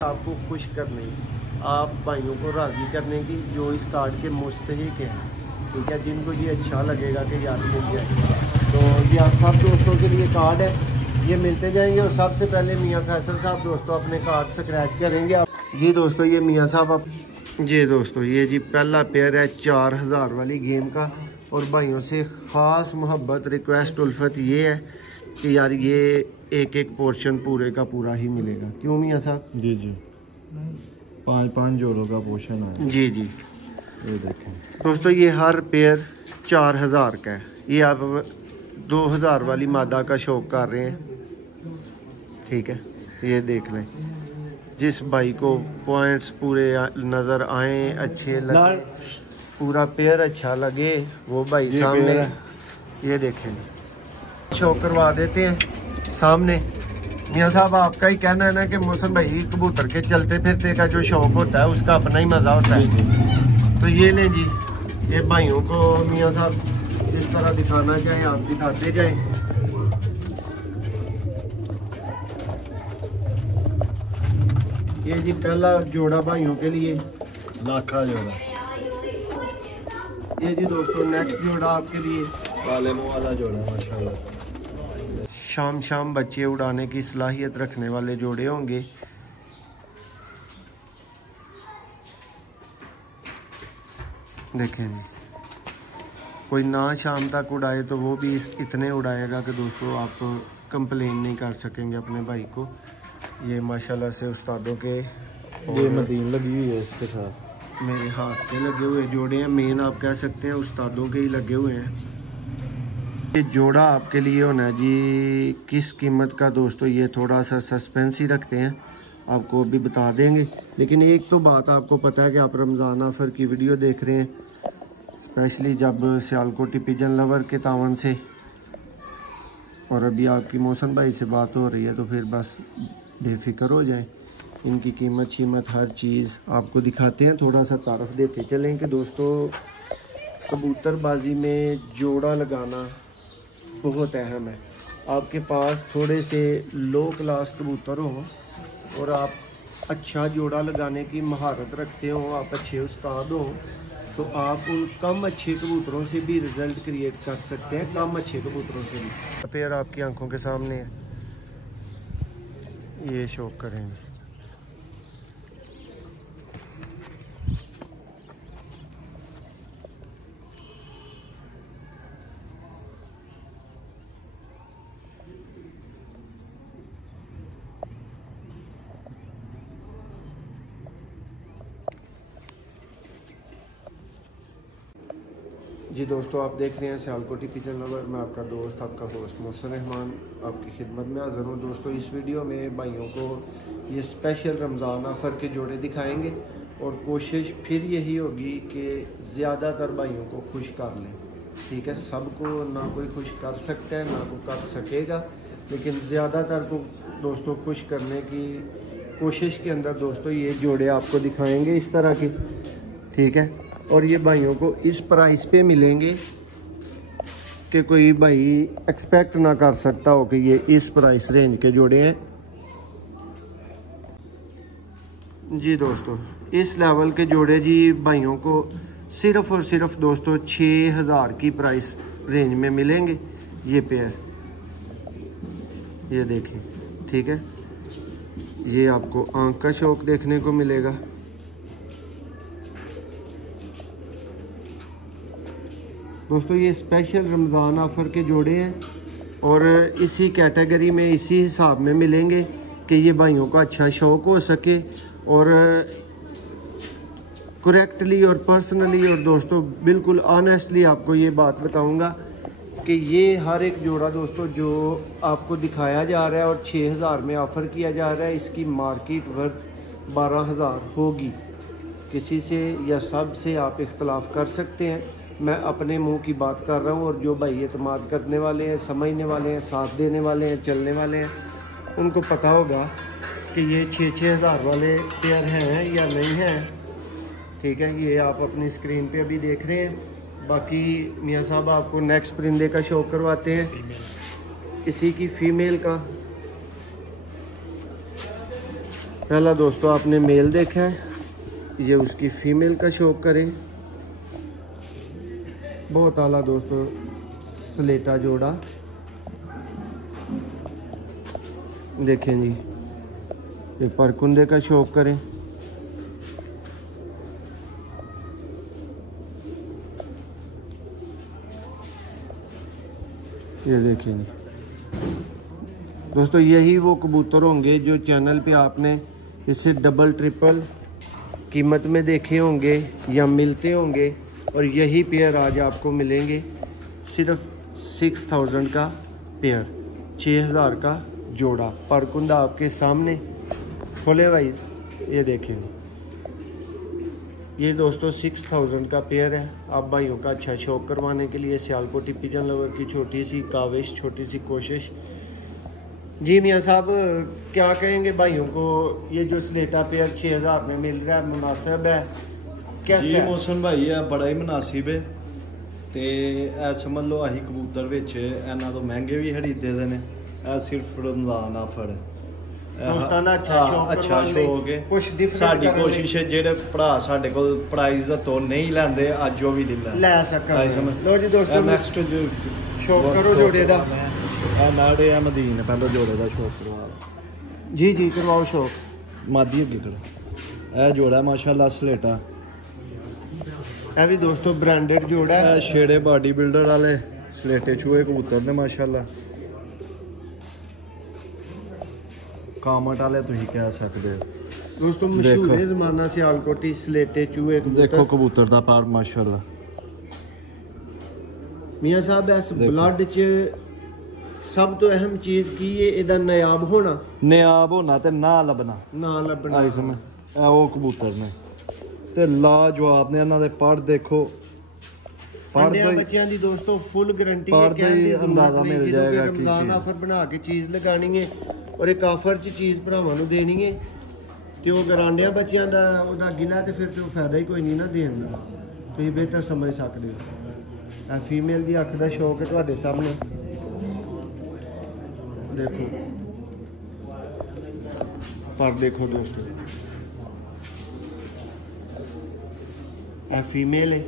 आपको खुश करने की, आप भाइयों को राज़ी करने की जो इस कार्ड के मुस्तहिक हैं, ठीक है, जिनको ये अच्छा लगेगा कि यार मिल जाए। तो ये आप सब दोस्तों के लिए कार्ड है, ये मिलते जाएंगे। और सबसे पहले मियाँ फैसल साहब दोस्तों अपने कार्ड स्क्रैच करेंगे आप जी। दोस्तों ये मियाँ साहब आप जी दोस्तों ये जी पहला पेयर है 4000 वाली गेम का। और भाइयों से ख़ास मोहब्बत रिक्वेस्ट उल्फत ये है कि यार ये एक एक पोर्शन पूरे का पूरा ही मिलेगा। क्यों मियाँ साहब? जी जी 5-5 जोड़ों का पोर्शन है जी जी। ये देखें दोस्तों ये हर पेयर 4000 का है। ये आप 2000 वाली मादा का शौक कर रहे हैं, ठीक है, ये देख लें। जिस भाई को पॉइंट्स पूरे नज़र आए, अच्छे लगे, पूरा पेयर अच्छा लगे, वो भाई सामने ये देखें शौक करवा देते हैं सामने। मियाँ साहब आपका ही कहना है ना कि मौसम भाई कबूतर के चलते फिरते का जो शौक होता है उसका अपना ही मज़ा होता है। तो ये लें जी, ये भाइयों को मियाँ साहब जिस तरह दिखाना चाहें आप दिखाते जाएं। ये जी पहला जोड़ा भाइयों के लिए लाखा जोड़ा। ये जी दोस्तों नेक्स्ट जोड़ा आपके लिए काले मुंह वाला जोड़ा माशाल्लाह। शाम शाम बच्चे उड़ाने की सलाहियत रखने वाले जोड़े होंगे। देखें जी, कोई ना शाम तक उड़ाए तो वो भी इतने उड़ाएगा कि दोस्तों आप कंप्लेन नहीं कर सकेंगे अपने भाई को। ये माशाल्लाह से उस्तादों के ये मदीन लगी हुई है इसके साथ, मेरे हाथ के लगे हुए जोड़े हैं। मेन आप कह सकते हैं उस्तादों के ही लगे हुए हैं। ये जोड़ा आपके लिए होना जी किस कीमत का दोस्तों, ये थोड़ा सा सस्पेंस ही रखते हैं, आपको भी बता देंगे। लेकिन एक तो बात आपको पता है कि आप रमज़ान ऑफ़र की वीडियो देख रहे हैं, स्पेशली जब सियालकोटी पिजन लवर के तावन से, और अभी आपकी मौसम भाई से बात हो रही है, तो फिर बस बेफिक्र हो जाए। इनकी कीमत हर चीज़ आपको दिखाते हैं, थोड़ा सा तारफ़ देते चलें कि दोस्तों कबूतरबाजी में जोड़ा लगाना बहुत अहम है। आपके पास थोड़े से लो क्लास कबूतर हो और आप अच्छा जोड़ा लगाने की महारत रखते हो, आप अच्छे उस्ताद हो, तो आप उन कम अच्छे कबूतरों से भी रिज़ल्ट क्रिएट कर सकते हैं, कम अच्छे कबूतरों से भी। पेयर आपकी आंखों के सामने है, ये शौक करेंगे। जी दोस्तों आप देख रहे हैं सियालकोटी पिजन लवर। मैं आपका दोस्त, आपका होस्ट मोहसिन रहमान आपकी खिदमत में हाज़िर हूँ। दोस्तों इस वीडियो में भाइयों को ये स्पेशल रमज़ान ऑफ़र के जोड़े दिखाएंगे और कोशिश फिर यही होगी कि ज़्यादातर भाइयों को खुश कर लें, ठीक है। सबको ना कोई खुश कर सकता है ना कोई कर सकेगा, लेकिन ज़्यादातर को दोस्तों खुश करने की कोशिश के अंदर दोस्तों ये जोड़े आपको दिखाएँगे इस तरह के, ठीक है। और ये भाइयों को इस प्राइस पे मिलेंगे कि कोई भाई एक्सपेक्ट ना कर सकता हो कि ये इस प्राइस रेंज के जोड़े हैं जी। दोस्तों इस लेवल के जोड़े जी भाइयों को सिर्फ़ और सिर्फ दोस्तों 6000 की प्राइस रेंज में मिलेंगे ये पेयर, ये देखें, ठीक है। ये आपको आंख का शौक देखने को मिलेगा। दोस्तों ये स्पेशल रमज़ान ऑफ़र के जोड़े हैं और इसी कैटेगरी में इसी हिसाब में मिलेंगे कि ये भाइयों का अच्छा शौक़ हो सके और करेक्टली और पर्सनली और दोस्तों बिल्कुल ऑनेस्टली आपको ये बात बताऊंगा कि ये हर एक जोड़ा दोस्तों जो आपको दिखाया जा रहा है और 6000 में ऑफ़र किया जा रहा है, इसकी मार्केट वर्थ 12000 होगी। किसी से या सब से आप इख्तलाफ कर सकते हैं, मैं अपने मुंह की बात कर रहा हूँ। और जो भाई एतमाद करने वाले हैं, समझने वाले हैं, साथ देने वाले हैं, चलने वाले हैं, उनको पता होगा कि ये 6-6000 वाले पेयर हैं या नहीं हैं, ठीक है। ये आप अपनी स्क्रीन पे अभी देख रहे हैं। बाकी मियाँ साहब आपको नेक्स्ट परिंदे का शौक करवाते हैं, इसी की फ़ीमेल का। पहला दोस्तों आपने मेल देखा है, ये उसकी फीमेल का शौक करें। बहुत आला दोस्तों स्लेटा जोड़ा देखें जी। ये परकुंदे का शौक करें। ये देखें जी दोस्तों, यही वो कबूतर होंगे जो चैनल पे आपने इससे डबल ट्रिपल कीमत में देखे होंगे या मिलते होंगे, और यही पेयर आज आपको मिलेंगे सिर्फ 6000 का पेयर, 6000 का जोड़ा। परकुंदा आपके सामने खोले भाई, ये देखें ये दोस्तों 6000 का पेयर है। आप भाइयों का अच्छा शौक करवाने के लिए सियालकोटी पिजन लवर की छोटी सी काविश, छोटी सी कोशिश। जी मियाँ साहब क्या कहेंगे भाइयों को, ये जो स्लेटा पेयर 6000 में मिल रहा है मुनासिब है कैसे? जी मोहसन भाई है बड़ा ही मुनासिब है ते ऐ समझ लो अही कबूतर विच इन्हां तो महंगे भी खरीदे दे ने। ऐ सिर्फ रमजान ऑफर है, दोस्ताना अच्छा शौक है। कुछ डिफरेंट साडी कोशिश है जेडे भरा साडे कोल प्राइस दा तोल नहीं लैंदे अज वो भी ले सकन। लो जी दोस्तों नेक्स्ट जो शौक करो जोड़े दा। नाड़े आ मदीन पहले जोड़े दा शौक करवा। जी जी करवाओ शौक। मादी अगे करो। ए जोड़ा माशाल्लाह स्लेटा, ए भी दोस्तों ब्रांडेड जोड़ा है। छेड़े बॉडी बिल्डर वाले स्लेटे चूहे कबूतर ने माशाल्लाह, कामट वाले तुम कह सकते हो दोस्तों। मशहूर जमाना सियालकोटी स्लेटे चूहे देखो कबूतर दा पार माशाल्लाह। मियाँ साहब इस ब्लड च सब तो अहम चीज की है इहदा नायाब होना ते ना लभना आई समझ। ए वो कबूतर ने ते लाजवाब ने, इन्हां दे पर देखो बच्चों की दोस्तों फुल गारंटी है। अंदाजा मिल जाएगा कि रमजान ऑफर बना के चीज़ लगानी है और एक ऑफर च चीज़ भरावां नूं देनी है ते वो गरांडिया बच्चों का उहदा गिला ते फिर तो फायदा ही कोई नहीं ना देण दा। तुसीं बेहतर समझ सकते हो। फीमेल की अख का शौक है तुहाडे सामने देखो, पर देखो दोस्तों फीमेल है।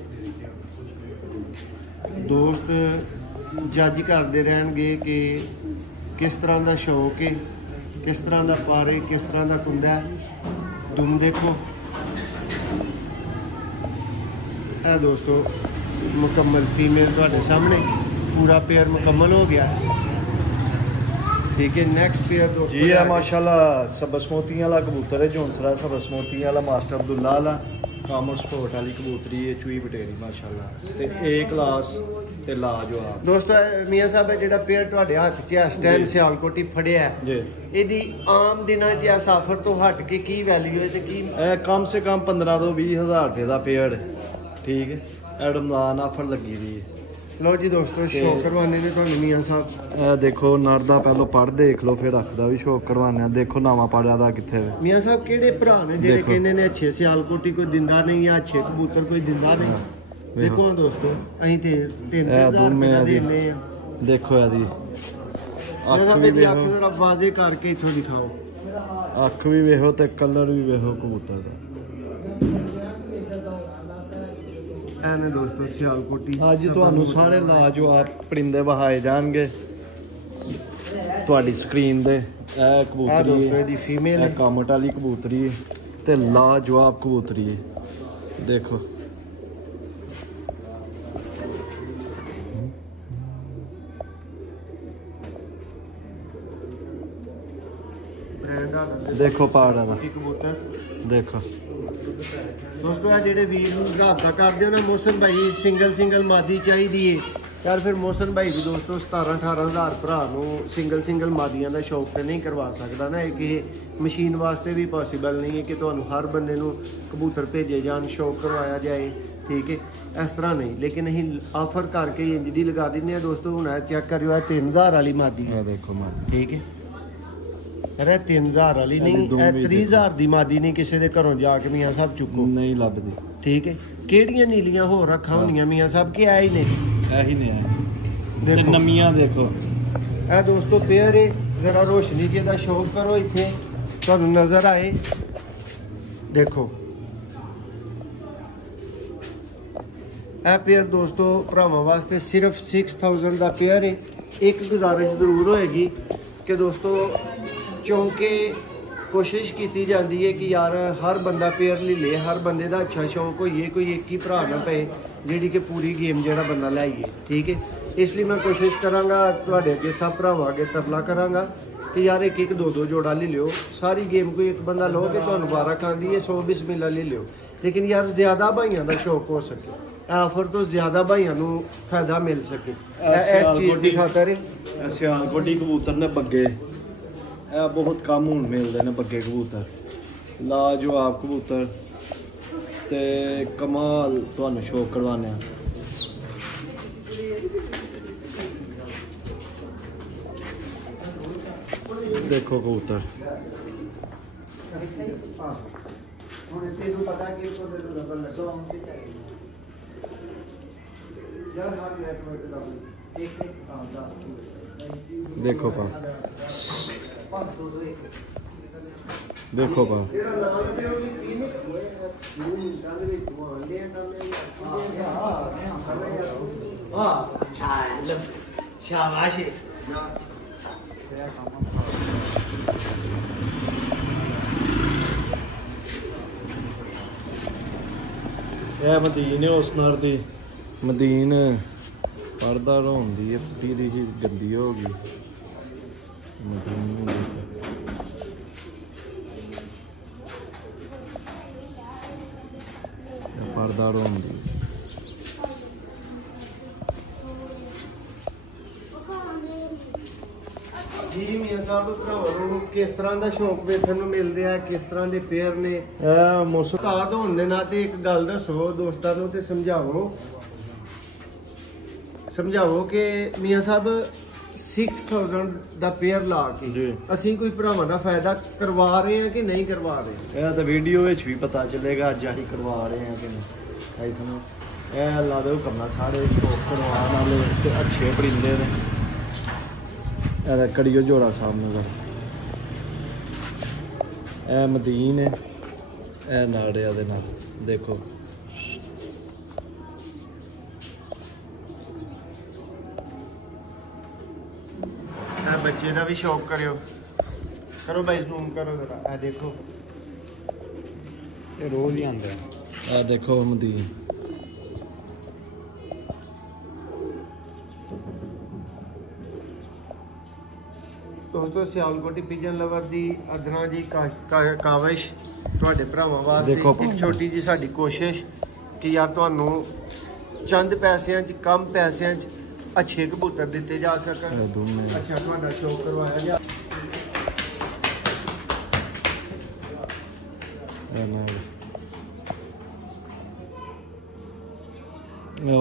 दोस्त जज करते रहणगे कि किस तरह का शौक है, किस तरह का पर है, किस तरह का कुंदा है। दुम देखो है दोस्तों मुकम्मल फीमेल तुहाडे सामने, पूरा पेयर मुकम्मल हो गया है। ठीक है नेक्स्ट पेयर दोस्तों जी है माशाल्लाह सबसमोती वाला कबूतर है, जोनसरा सबसमोती वाला मास्टर अब्दुल्ला वाला कॉमर्स स्पोर्ट वाली कबूतरी है, चूई बटेरी माशाल्लाह ते ए क्लास ते लाजवाब। दोस्तों मियाँ साहब जिहड़ा पेयर तुहाडे हत्थ च इस टाइम सियालकोटी फड़िया है जी, इहदी आम दिनां च इस ऑफर तो हट के की वैल्यू है ते की? कम से कम 15 तो 20 हज़ार रुपये का पेयर। ठीक है रमजान ऑफर लगी दी है। लो जी दोस्तों शौक करवाने ने तुहानू मियाँ साहब। देखो नर दा पहलो पढ़ देख लो फिर अख दा भी शौक करवाने। देखो नवा पढ़ा दा किथे मियाँ साहब केड़े भरा ने जेड़े कहंदे ने अच्छे सियालकोटी कोई दिंदा नहीं या अच्छे कबूतर कोई दिंदा नहीं। देखो दोस्तों अहीं ते 3000 रुपए देने आ। देखो यादी अख भी अख जरा वाजे करके इथों दिखाओ। अख भी वेखो ते कलर भी वेखो कबूतर दा। ਐਨੇ ਦੋਸਤੋ ਸਿਆਲਕੋਟੀ ਅੱਜ ਤੁਹਾਨੂੰ ਸਾਰੇ ਲਾਜਵਾਬ ਪਰਿੰਦੇ ਵਹਾਏ ਜਾਣਗੇ ਤੁਹਾਡੀ ਸਕਰੀਨ ਦੇ। ਇਹ ਕਬੂਤਰੀ ਦੋਸਤੋ ਦੀ ਫੀਮੇਲ ਹੈ, ਕਾਮਟ ਵਾਲੀ ਕਬੂਤਰੀ ਹੈ ਤੇ ਲਾਜਵਾਬ ਕਬੂਤਰੀ ਹੈ। ਦੇਖੋ देखो पहाड़ कबूतर देखो दोस्तों आ जेडे वीर नूं राबता करदे हो ना मोहसन भाई सिंगल मादी चाहिदी है यार, फिर मोहसन भाई भी दोस्तों 17-18 हज़ार भरा नूं सिंगल मादियां दा शौक ते नहीं करवा सकदा ना। एक मशीन वास्ते भी पॉसिबल नहीं है कि तुहानूं हर बंदे नूं कबूतर भेजे जान शौक करवाया जाए। ठीक है इस तरह नहीं, लेकिन अहीं ऑफर करके इंज दी लगा दिंदे दोस्तों। हुण चेक करियो 3000 वाली मादी है देखो मादी। ठीक है अरे 3000 वाली नहीं 30,000 दी मादी नहीं किसी दे घरों जाके मियाँ साहब चुको नहीं लभदी। ठीक है केड़ियां नीलियां होर रखा होनियां मियाँ साहब के आई ने यही ने देखो नमियां देखो ए दोस्तों पेयर है जरा रोशनी जी दा शौक करो इत्थे ਤੁਹਾਨੂੰ ਨਜ਼ਰ ਆਏ। ਦੇਖੋ ਇਹ पेयर दोस्तों ਭਰਾਵਾਂ ਵਾਸਤੇ सिर्फ 6000 ਦਾ पेयर है। एक गुजारिश जरूर होएगी कि दोस्तों चौंके कोशिश की जाती है कि यार हर बंदा पेयर ले ले, हर बंदे का अच्छा शौक होइए, कोई एक ही भरा ना पे जी कि पूरी गेम जो बंदा लाइए। ठीक है, इसलिए मैं कोशिश कराँगा तुहाडे अगे सब भरावां अगे तरला कराँगा कि यार एक दो जोड़ा ले लियो। सारी गेम कोई एक बंदा लो कि तुहानूं 12 खांदी है 100 बिस्मिल्लाह ले लियो, लेकिन यार ज़्यादा भाइयों का शौक हो सके, ऑफर तो ज़्यादा भाइयों को फायदा मिल सके, इस चीज़ की खातर सियालकोटी कबूतर ने बग्गे बहुत कम हुण मिलते हैं। बग्गे कबूतर लाजवाब कबूतर ते कमाल तुहानूं शौक करवाने। देखो कबूतर देखो पा देखो पा शाबाश। यह मदीन है उस नर दी मदीन पर्दा होंदी है दी गंदी हो गई मदीन पर्दा होंदी। जी मियां साहब भरावां नूं किस तरह का शौक वेखण नूं मिल रहा है, किस तरह के पेयर ने मुस्ताद होने दे नाते एक गल दसो दोस्तां नूं ते समझाओ कि मियां साहब 6000 का पेयर ला के असीं कोई भरावां दा फायदा करवा रहे हैं कि नहीं करवा रहे? यह तो वीडियो में भी पता चलेगा अज असीं करवा रहे हैं कि नहीं। सुनो यह अल्लाह दे हुक्म नाल सारे शौक करवाने वाले ते अच्छे परिंदे ने। कड़ियो जोड़ा सामने का ए मदीन है ए नाड़िया दे नाल देखो। बच्चे का भी शौक करो करो भाई जूम करो जरा। ए देखो ये रोज ही आंदे आ देखो मदीन। दोस्तों सियालकोटी पिजन लवर दी अदना जी काविश तुहाडे भरावां वास्ते एक छोटी जी साडी कोशिश कि यार तुहानूं चंद पैसिਆਂ 'ਚ कम पैसिਆਂ 'ਚ अच्छे कबूतर दिते जा सकन, अच्छा तुहाडा शौक करवाया जा।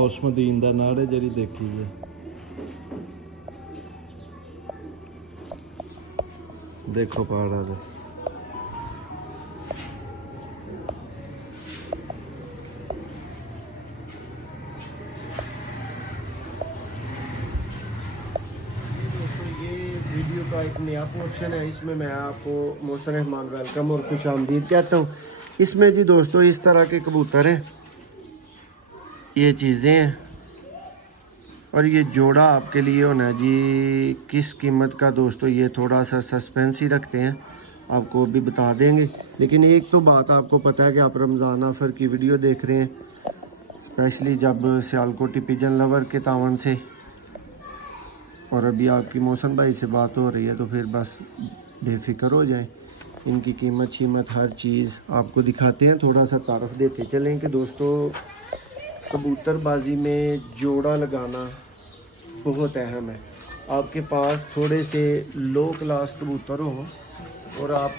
उस मदीन दा नाड़ है जिहड़ी देखी है। देखो पहाड़ा दे वीडियो का एक नया पोर्शन है, इसमें मैं आपको मौसम रहमान वेलकम और खुश आमदीद कहता हूँ। इसमें जी दोस्तों इस तरह के कबूतर हैं, ये चीज़ें हैं और ये जोड़ा आपके लिए होना जी किस कीमत का दोस्तों ये थोड़ा सा सस्पेंस ही रखते हैं, आपको भी बता देंगे। लेकिन एक तो बात आपको पता है कि आप रमज़ान ऑफ़र की वीडियो देख रहे हैं, स्पेशली जब सियालकोटी पिजन लवर के तावन से, और अभी आपकी मौसम भाई से बात हो रही है तो फिर बस बेफिक्र हो जाए। इनकी कीमत हर चीज़ आपको दिखाते हैं, थोड़ा सा तारफ़ देते चलें कि दोस्तों कबूतरबाजी में जोड़ा लगाना बहुत अहम है। आपके पास थोड़े से लो क्लास कबूतर हो और आप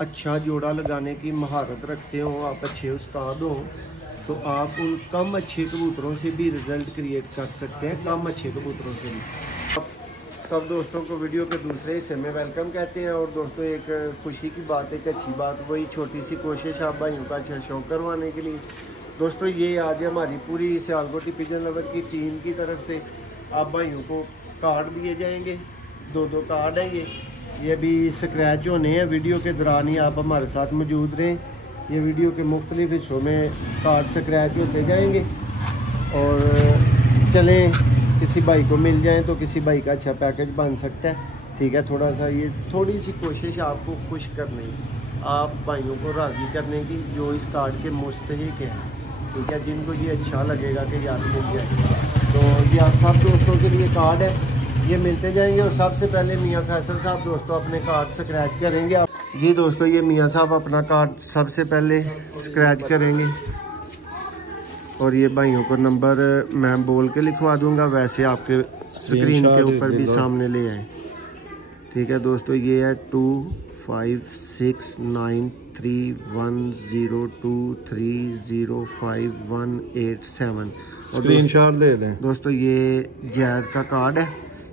अच्छा जोड़ा लगाने की महारत रखते हो, आप अच्छे उस्ताद हो, तो आप उन कम अच्छे कबूतरों से भी रिज़ल्ट क्रिएट कर सकते हैं, कम अच्छे कबूतरों से भी। सब दोस्तों को वीडियो के दूसरे हिस्से में वेलकम कहते हैं। और दोस्तों एक खुशी की बात, एक अच्छी बात, वही छोटी सी कोशिश आप भाइयों का अच्छा शौक करवाने के लिए। दोस्तों ये आज हमारी पूरी सियालकोटी पिजन लवर की टीम की तरफ से आप भाइयों को कार्ड दिए जाएंगे, 2 कार्ड हैं ये, ये भी स्क्रैच होने हैं। वीडियो के दौरान ही आप हमारे साथ मौजूद रहें। ये वीडियो के मुख्तलिफ हिस्सों में कार्ड स्क्रैच होते जाएंगे और चलें किसी भाई को मिल जाए तो किसी भाई का अच्छा पैकेज बन सकता है। ठीक है, थोड़ा सा ये थोड़ी सी कोशिश आपको खुश करने की, आप भाइयों को राज़ी करने की जो इस कार्ड के मुस्तहिक हैं। ठीक है, जिनको ये अच्छा लगेगा कि यार मिल जाए, तो ये आप सब दोस्तों के लिए कार्ड है, ये मिलते जाएंगे। और सबसे पहले मियाँ फैसल साहब दोस्तों अपने कार्ड स्क्रैच करेंगे। आप जी दोस्तों, ये मियाँ साहब अपना कार्ड सबसे पहले स्क्रैच करेंगे और ये भाइयों को नंबर मैं बोल के लिखवा दूंगा, वैसे आपके स्क्रीन के ऊपर भी सामने ले आए। ठीक है दोस्तों, ये है 25693102305187 स्क्रीनशॉट ले लें दोस्तों। ये जैज़ का कार्ड है,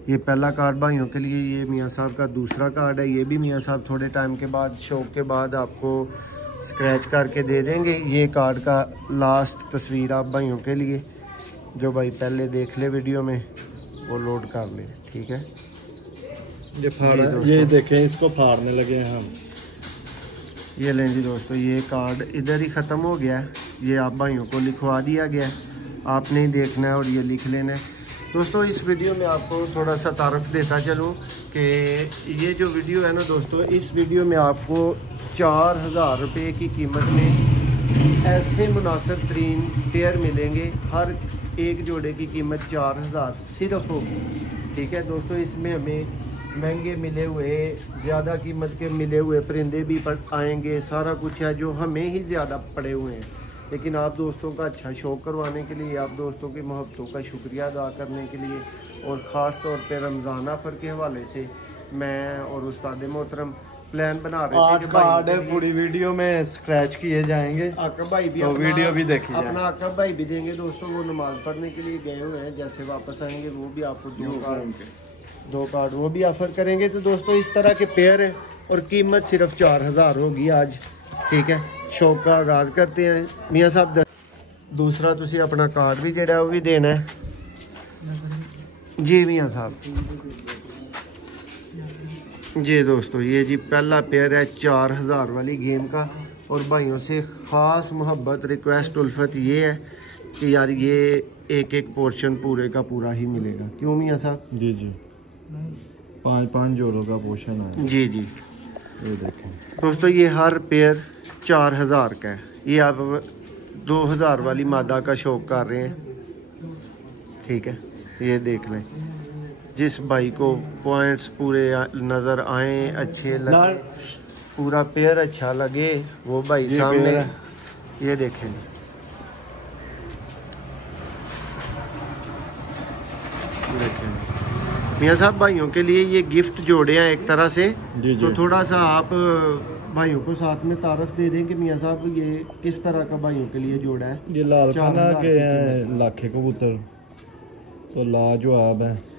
ये पहला कार्ड भाइयों के लिए। ये मियाँ साहब का दूसरा कार्ड है, ये भी मियाँ साहब थोड़े टाइम के बाद शौक के बाद आपको स्क्रैच करके दे देंगे। ये कार्ड का लास्ट तस्वीर आप भाइयों के लिए, जो भाई पहले देख ले वीडियो में वो लोड कर ले। ठीक है, ये फाड़ा, ये देखें इसको फाड़ने लगे हैं हम। ये लें जी दोस्तों, ये कार्ड इधर ही ख़त्म हो गया है, ये आप भाइयों को लिखवा दिया गया है, आपने ही देखना है और ये लिख लेना है। दोस्तों इस वीडियो में आपको थोड़ा सा तारफ़ देता चलूँ कि ये जो वीडियो है ना दोस्तों, इस वीडियो में आपको 4000 रुपये की कीमत में ऐसे मुनासिब तरीन पेयर मिलेंगे। हर एक जोड़े की कीमत 4000 सिर्फ होगी। ठीक है दोस्तों, इसमें हमें महंगे मिले हुए, ज़्यादा कीमत के मिले हुए परिंदे भी आएंगे, सारा कुछ है जो हमें ही ज़्यादा पड़े हुए हैं। लेकिन आप दोस्तों का अच्छा शौक़ करवाने के लिए, आप दोस्तों की मोहब्बतों का शुक्रिया अदा करने के लिए और ख़ास तौर पे रमज़ान ऑफ़र के हवाले से मैं और उस्ताद मोहतरम प्लान बना रहे थे कि कार्ड है पूरी वीडियो में स्क्रैच किए जाएंगे। आकब भाई भी तो वीडियो भी देखिए, अपना आकब भाई भी देंगे दोस्तों। वो नमाज़ पढ़ने के लिए गए हुए हैं, जैसे वापस आएंगे वो भी आपको दो कार्ड वो भी ऑफ़र करेंगे। तो दोस्तों इस तरह के पेयर है और कीमत सिर्फ 4000 होगी आज। ठीक है, शौक का आगाज़ करते हैं। मियाँ साहब दूसरा तुसी अपना कार्ड भी जेड़ा वो भी देना है जी मियाँ साहब। जी दोस्तों, ये जी पहला पेयर है 4000 वाली गेम का। और भाइयों से ख़ास मोहब्बत रिक्वेस्ट उल्फत ये है कि यार ये एक एक पोर्शन पूरे का पूरा ही मिलेगा। क्यों मियाँ साहब? जी जी, 5-5 जोड़ों का पोर्शन है। जी जी, ये देखें दोस्तों, ये हर पेयर 4000 का है। ये आप 2000 वाली मादा का शौक कर रहे हैं। ठीक है, ये देख लें। जिस भाई को पॉइंट्स पूरे नज़र आए, अच्छे लगे, पूरा पेयर अच्छा लगे, वो भाई सामने ये देखें। मियाँ साहब भाइयों के लिए ये गिफ्ट जोड़े हैं एक तरह से। जी तो थोड़ा सा आप भाइयों को साथ में तारफ़ दे दें कि मियाँ साहब ये किस तरह का भाइयों के लिए जोड़ा है। ये लाल खाना के हैं लाखे कबूतर, तो लाजवाब है।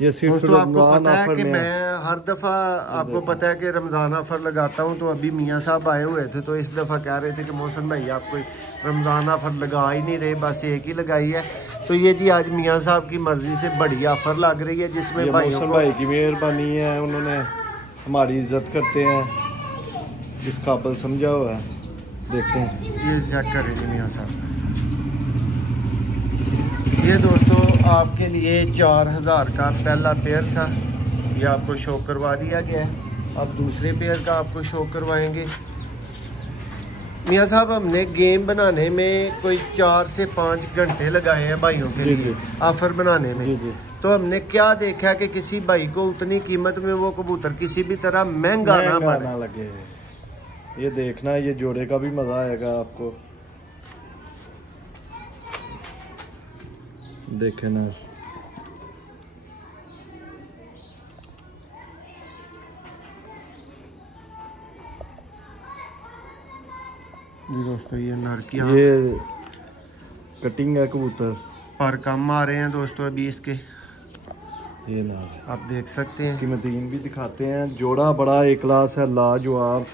ये सिर्फ दोस्तों आपको पता है कि मैं हर दफ़ा आपको पता है कि रमज़ान ऑफ़र लगाता हूँ। तो अभी मियाँ साहब आए हुए थे तो इस दफ़ा कह रहे थे कि मौसम भाई आप कोई रमज़ान ऑफ़र लगा ही नहीं रहे, बस एक ही लगाई है। तो ये जी आज मियाँ साहब की मर्ज़ी से बड़ी ऑफ़र लग रही है, जिसमें भाई की मेहरबानी है, उन्होंने हमारी इज्जत करते हैं, जिस काबिल समझा हुआ है। देखें, ये चेक करेंगे मियाँ साहब। ये दोस्तों आपके लिए 4000 का पहला पेयर था, ये आपको शो करवा दिया गया है। अब दूसरे पेयर का आपको शो करवाएंगे। मियाँ साहब हमने गेम बनाने में कोई 4 से 5 घंटे लगाए हैं भाइयों के लिए ऑफ़र बनाने में। जी। तो हमने क्या देखा कि किसी भाई को उतनी कीमत में वो कबूतर किसी भी तरह महंगा ना लगे। ये देखना, ये जोड़े का भी मज़ा आएगा आपको। देखे ना, जी दोस्तों, ये नर की ये कटिंग है कबूतर, पर कम आ रहे हैं दोस्तों अभी इसके। ये नार आप देख सकते हैं। इसकी मदीन भी दिखाते हैं। जोड़ा बड़ा एक क्लास है, लाजवाब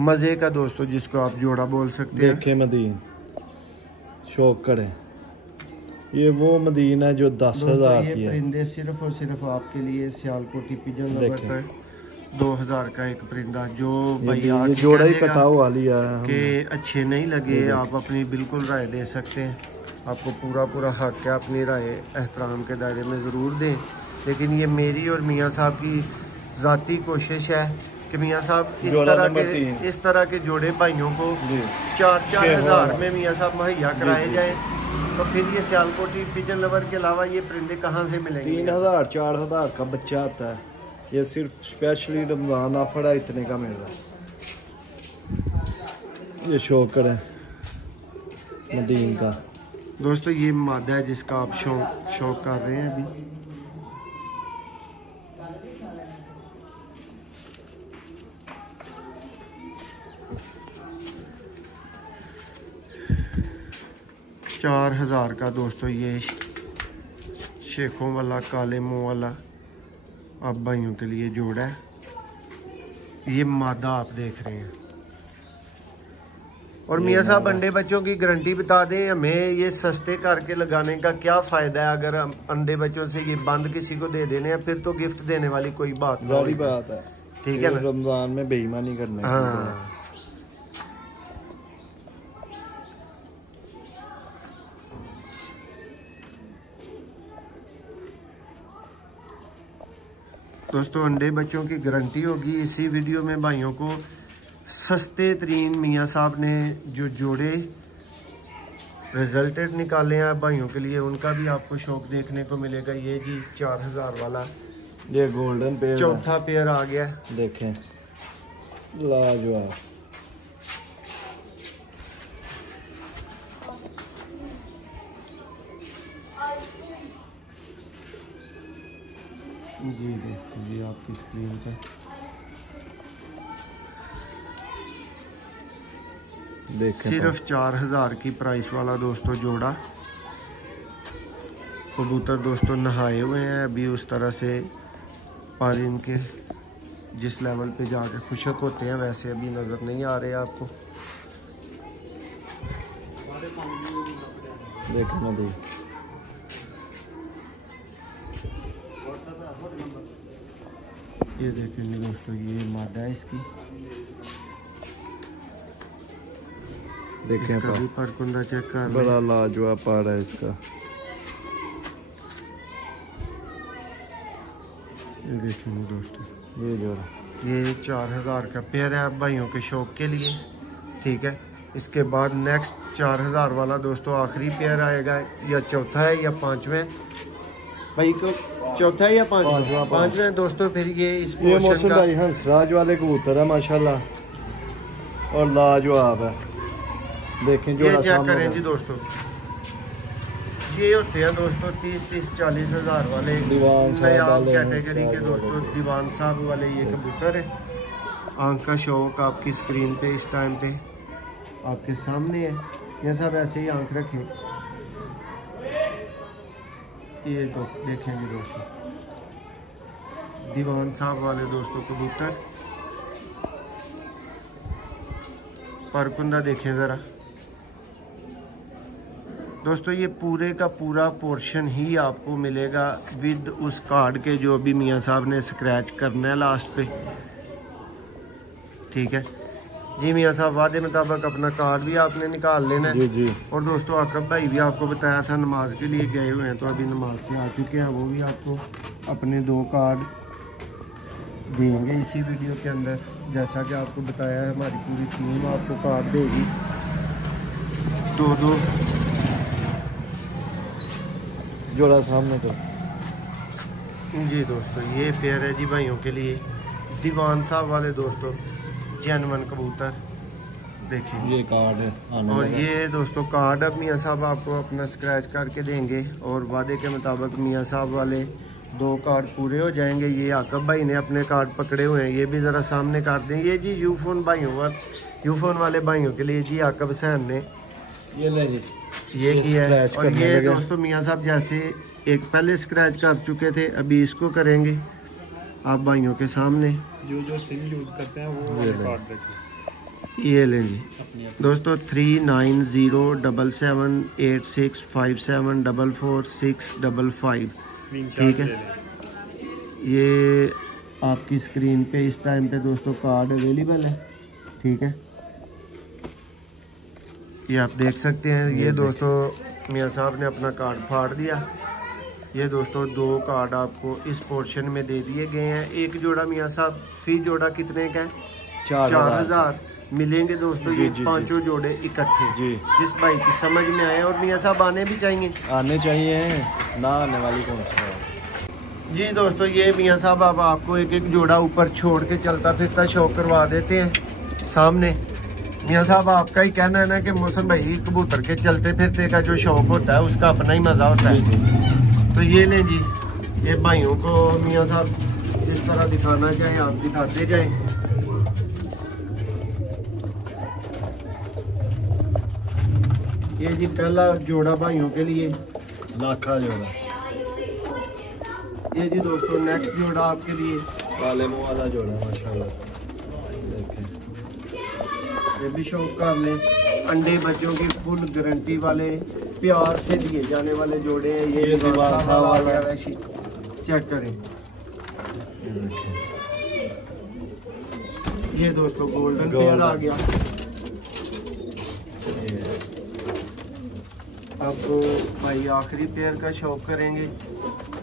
मज़े का दोस्तों, जिसको आप जोड़ा बोल सकते हैं। देखे मदीन शौक करें। ये वो मदीन है जो 10,000 ये की है। परिंदे सिर्फ और सिर्फ आपके लिए सियालकोटी पिजन लवर पर 2000 का एक परिंदा, जो भैया ये जोड़ा ही कटा हुआ लिया है कि अच्छे नहीं लगे आप अपनी बिल्कुल राय दे सकते हैं। आपको पूरा हक है अपनी राय एहतराम के दायरे में ज़रूर दें, लेकिन ये मेरी और मियाँ साहब की ज़ाती कोशिश है कि मियाँ साहब इस तरह के जोड़े भाइयों को 4-4 हज़ार में मियाँ साहब मुहैया कराए जाएँ। तो फिर ये सियालकोटी पिजन लवर के अलावा ये परिंदे कहाँ से मिलेंगे? 3,000-4,000 का बच्चा आता है, ये सिर्फ स्पेशली रमजान ऑफर है, इतने का मिल रहा है। ये शौकर है मदीन का दोस्तों, ये मादा है जिसका आप शौक कर रहे हैं अभी। $4,000 का दोस्तों ये शेखों वाला काले मुंह वाला आप भाइयों के लिए जोड़ा है। ये मादा आप देख रहे हैं। और मियाँ साहब अंडे बच्चों की गारंटी बता दें, हमें ये सस्ते करके लगाने का क्या फ़ायदा है? अगर हम अंडे बच्चों से ये बंद किसी को दे देने हैं, फिर तो गिफ्ट देने वाली कोई बात नहीं बात है। ठीक है ना, रमजान में बेईमानी करना। हाँ। दोस्तों, अंडे बच्चों की गारंटी होगी। इसी वीडियो में भाइयों को सस्ते तरीन मियाँ साहब ने जो जोड़े रिजल्टेड निकाले हैं भाइयों के लिए, उनका भी आपको शौक देखने को मिलेगा। ये जी 4,000 वाला ये गोल्डन पेयर, चौथा पेयर आ गया। देखें लाजवाब। जी देखिए आपकी स्क्रीन पे देखें, सिर्फ 4,000 की प्राइस वाला दोस्तों जोड़ा। कबूतर दोस्तों नहाए हुए हैं अभी, उस तरह से पर इनके जिस लेवल पे जाके खुशक होते हैं वैसे अभी नज़र नहीं आ रहे आपको। देखें ना दी, ये देखेंगे दोस्तों, ये मादा है इसकी। देखें इसका भी पर कुंदा चेक कर, बड़ा लाजवाब पार है इसका। ये देखेंगे दोस्तों, ये जो ये 4,000 का पेयर है भाइयों के शौक के लिए। ठीक है, इसके बाद नेक्स्ट 4,000 वाला दोस्तों आखिरी पेयर आएगा, या चौथा है या पांचवें भाई को, चौथा है या पांचवें दोस्तों। फिर ये मौसम भाई हंसराज वाले कबूतर है माशाल्लाह और लाजवाब है। देखें जो चेक करें जी दोस्तों, ये होते हैं दोस्तों 30-40 हज़ार वाले नायाब कैटेगरी के दोस्तों दीवान साहब वाले ये कबूतर है। आंख का शौक आपकी स्क्रीन पे इस टाइम पे आपके सामने है। ये सब ऐसे ही आंख रखें, ये तो देखेंगे दोस्तों दीवान साहब वाले दोस्तों कबूतर। परकुंदा देखें ज़रा दोस्तों, ये पूरे का पूरा पोर्शन ही आपको मिलेगा विद उस कार्ड के जो अभी मियाँ साहब ने स्क्रैच करना है लास्ट पे। ठीक है जी मियाँ साहब, वादे मुताबिक अपना कार्ड भी आपने निकाल लेना है। जी। और दोस्तों आकब भाई भी आपको बताया था नमाज के लिए गए हुए हैं, तो अभी नमाज से आ चुके हैं, वो भी आपको अपने 2 कार्ड देंगे इसी वीडियो के अंदर। जैसा कि आपको बताया है, हमारी पूरी टीम आपको कार्ड देगी 2-2 जोड़ा सामने तो। जी दोस्तों, ये पेयर है जी भाइयों के लिए दीवान साहब वाले दोस्तों जेनवन कबूतर। देखिए ये कार्ड है और ये दोस्तों कार्ड अब मियाँ साहब आपको अपना स्क्रैच करके देंगे, और वादे के मुताबिक मियाँ साहब वाले 2 कार्ड पूरे हो जाएंगे। ये आकब भाई ने अपने कार्ड पकड़े हुए हैं, ये भी ज़रा सामने कर दें। ये जी यूफोन वाले भाइयों के लिए जी आकब हुसैन ने ये किया है। और ये दोस्तों मियाँ साहब जैसे एक पहले स्क्रैच कर चुके थे, अभी इसको करेंगे आप भाइयों के सामने। जो सिम यूज़ करते हैं वो कार्ड ये लें जी। दोस्तों 39077865744655 ठीक है। ये आपकी स्क्रीन पे इस टाइम पे दोस्तों कार्ड अवेलेबल है, ठीक है। ये आप देख सकते हैं। ये दोस्तों मियाँ साहब ने अपना कार्ड फाड़ दिया। ये दोस्तों 2 कार्ड आपको इस पोर्शन में दे दिए गए हैं। एक जोड़ा मियाँ साहब फी जोड़ा कितने का है? 4000 मिलेंगे दोस्तों। ये 5 जोड़े इकट्ठे जी। जिस भाई की समझ में आए, और मियाँ साहब आने भी चाहिए, आने चाहिए ना, आने वाली कौन सी जी। दोस्तों ये मियाँ साहब अब आपको एक एक जोड़ा ऊपर छोड़ के चलता फिरता शो करवा देते हैं सामने। मियाँ साहब आपका ही कहना है ना कि मौसम भाई कबूतर के चलते फिरते का जो शौक होता है उसका अपना ही मज़ा होता है। तो ये लें जी, ये भाइयों को मियाँ साहब जिस तरह दिखाना चाहे आप दिखाते जाएं। ये जी पहला जोड़ा भाइयों के लिए लाखा जोड़ा। ये जी दोस्तों नेक्स्ट जोड़ा आपके लिए काले मुंह वाला जोड़ा माशाल्लाह। देखें ये भी शौक कर लें। अंडे बच्चों की फुल गारंटी वाले प्यार से दिए जाने वाले जोड़े हैं। ये दीवार साहब वाला वैसी चेक करें। ये दोस्तों गोल्डन पेयर आ गया। आपको भाई आखिरी पेयर का शौक करेंगे।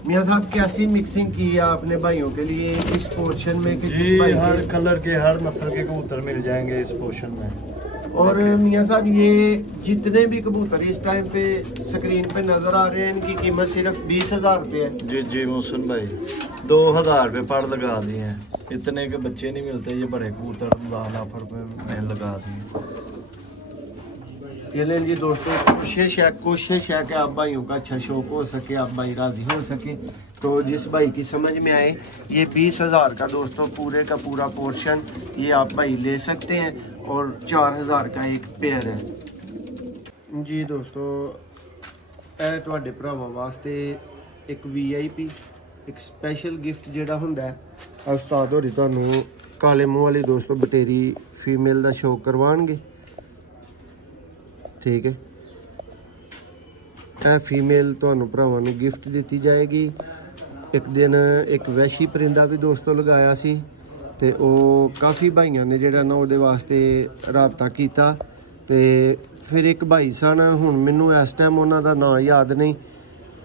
मियाँ साहब कैसी मिक्सिंग की है आपने भाइयों के लिए इस पोर्शन में? कि जी हर कलर के हर नस्ल के कबूतर मिल जाएंगे इस पोर्शन में। और मियाँ साहब ये जितने भी कबूतर इस टाइम पे स्क्रीन पे नजर आ रहे हैं इनकी कीमत सिर्फ 20,000 रुपये है। जी जी मोहसिन भाई 2000 रुपये पर लगा दिए हैं। इतने के बच्चे नहीं मिलते, ये बड़े कबूतर ऑफर पे मैंने लगा दिए। ये लें जी दोस्तों, कोशिश है कि आप भाइयों का अच्छा शौक हो सके, आप भाई राजी हो सके। तो जिस भाई की समझ में आए, ये 20,000 का दोस्तों पूरे का पूरा पोर्शन ये आप भाई ले सकते हैं, और 4000 का एक पेयर है जी। दोस्तों ਇਹ ਤੁਹਾਡੇ ਭਰਾਵਾਂ ਵਾਸਤੇ ਇੱਕ VIP ਇੱਕ ਸਪੈਸ਼ਲ ਗਿਫਟ ਜਿਹੜਾ ਹੁੰਦਾ ਹੈ, ਉਸਤਾਦ ਹੋਰੀ ਤੁਹਾਨੂੰ ਕਾਲੇ ਮੂੰਹ ਵਾਲੀ ਦੋਸਤੋ ਬਟੇਰੀ ਫੀਮੇਲ ਦਾ ਸ਼ੌਕ ਕਰਵਾਉਣਗੇ, ठीक है। ਇਹ फीमेल ਤੁਹਾਨੂੰ ਭਰਾਵਾਂ ਨੂੰ ਗਿਫਟ ਦਿੱਤੀ ਜਾਏਗੀ। ਇੱਕ ਦਿਨ ਇੱਕ ਵੈਸ਼ੀ ਪਰਿੰਦਾ ਵੀ ਦੋਸਤੋ ਲਗਾਇਆ ਸੀ, ਤੇ ਉਹ ਕਾਫੀ ਭਾਈਆਂ ਨੇ ਜਿਹੜਾ ਨਾ ਉਹਦੇ ਵਾਸਤੇ ਰਾਬਤਾ ਕੀਤਾ। ਤੇ ਫਿਰ ਇੱਕ ਭਾਈ ਸਨ, ਹੁਣ ਮੈਨੂੰ ਇਸ ਟਾਈਮ ਉਹਨਾਂ ਦਾ ਨਾਂ ਯਾਦ ਨਹੀਂ।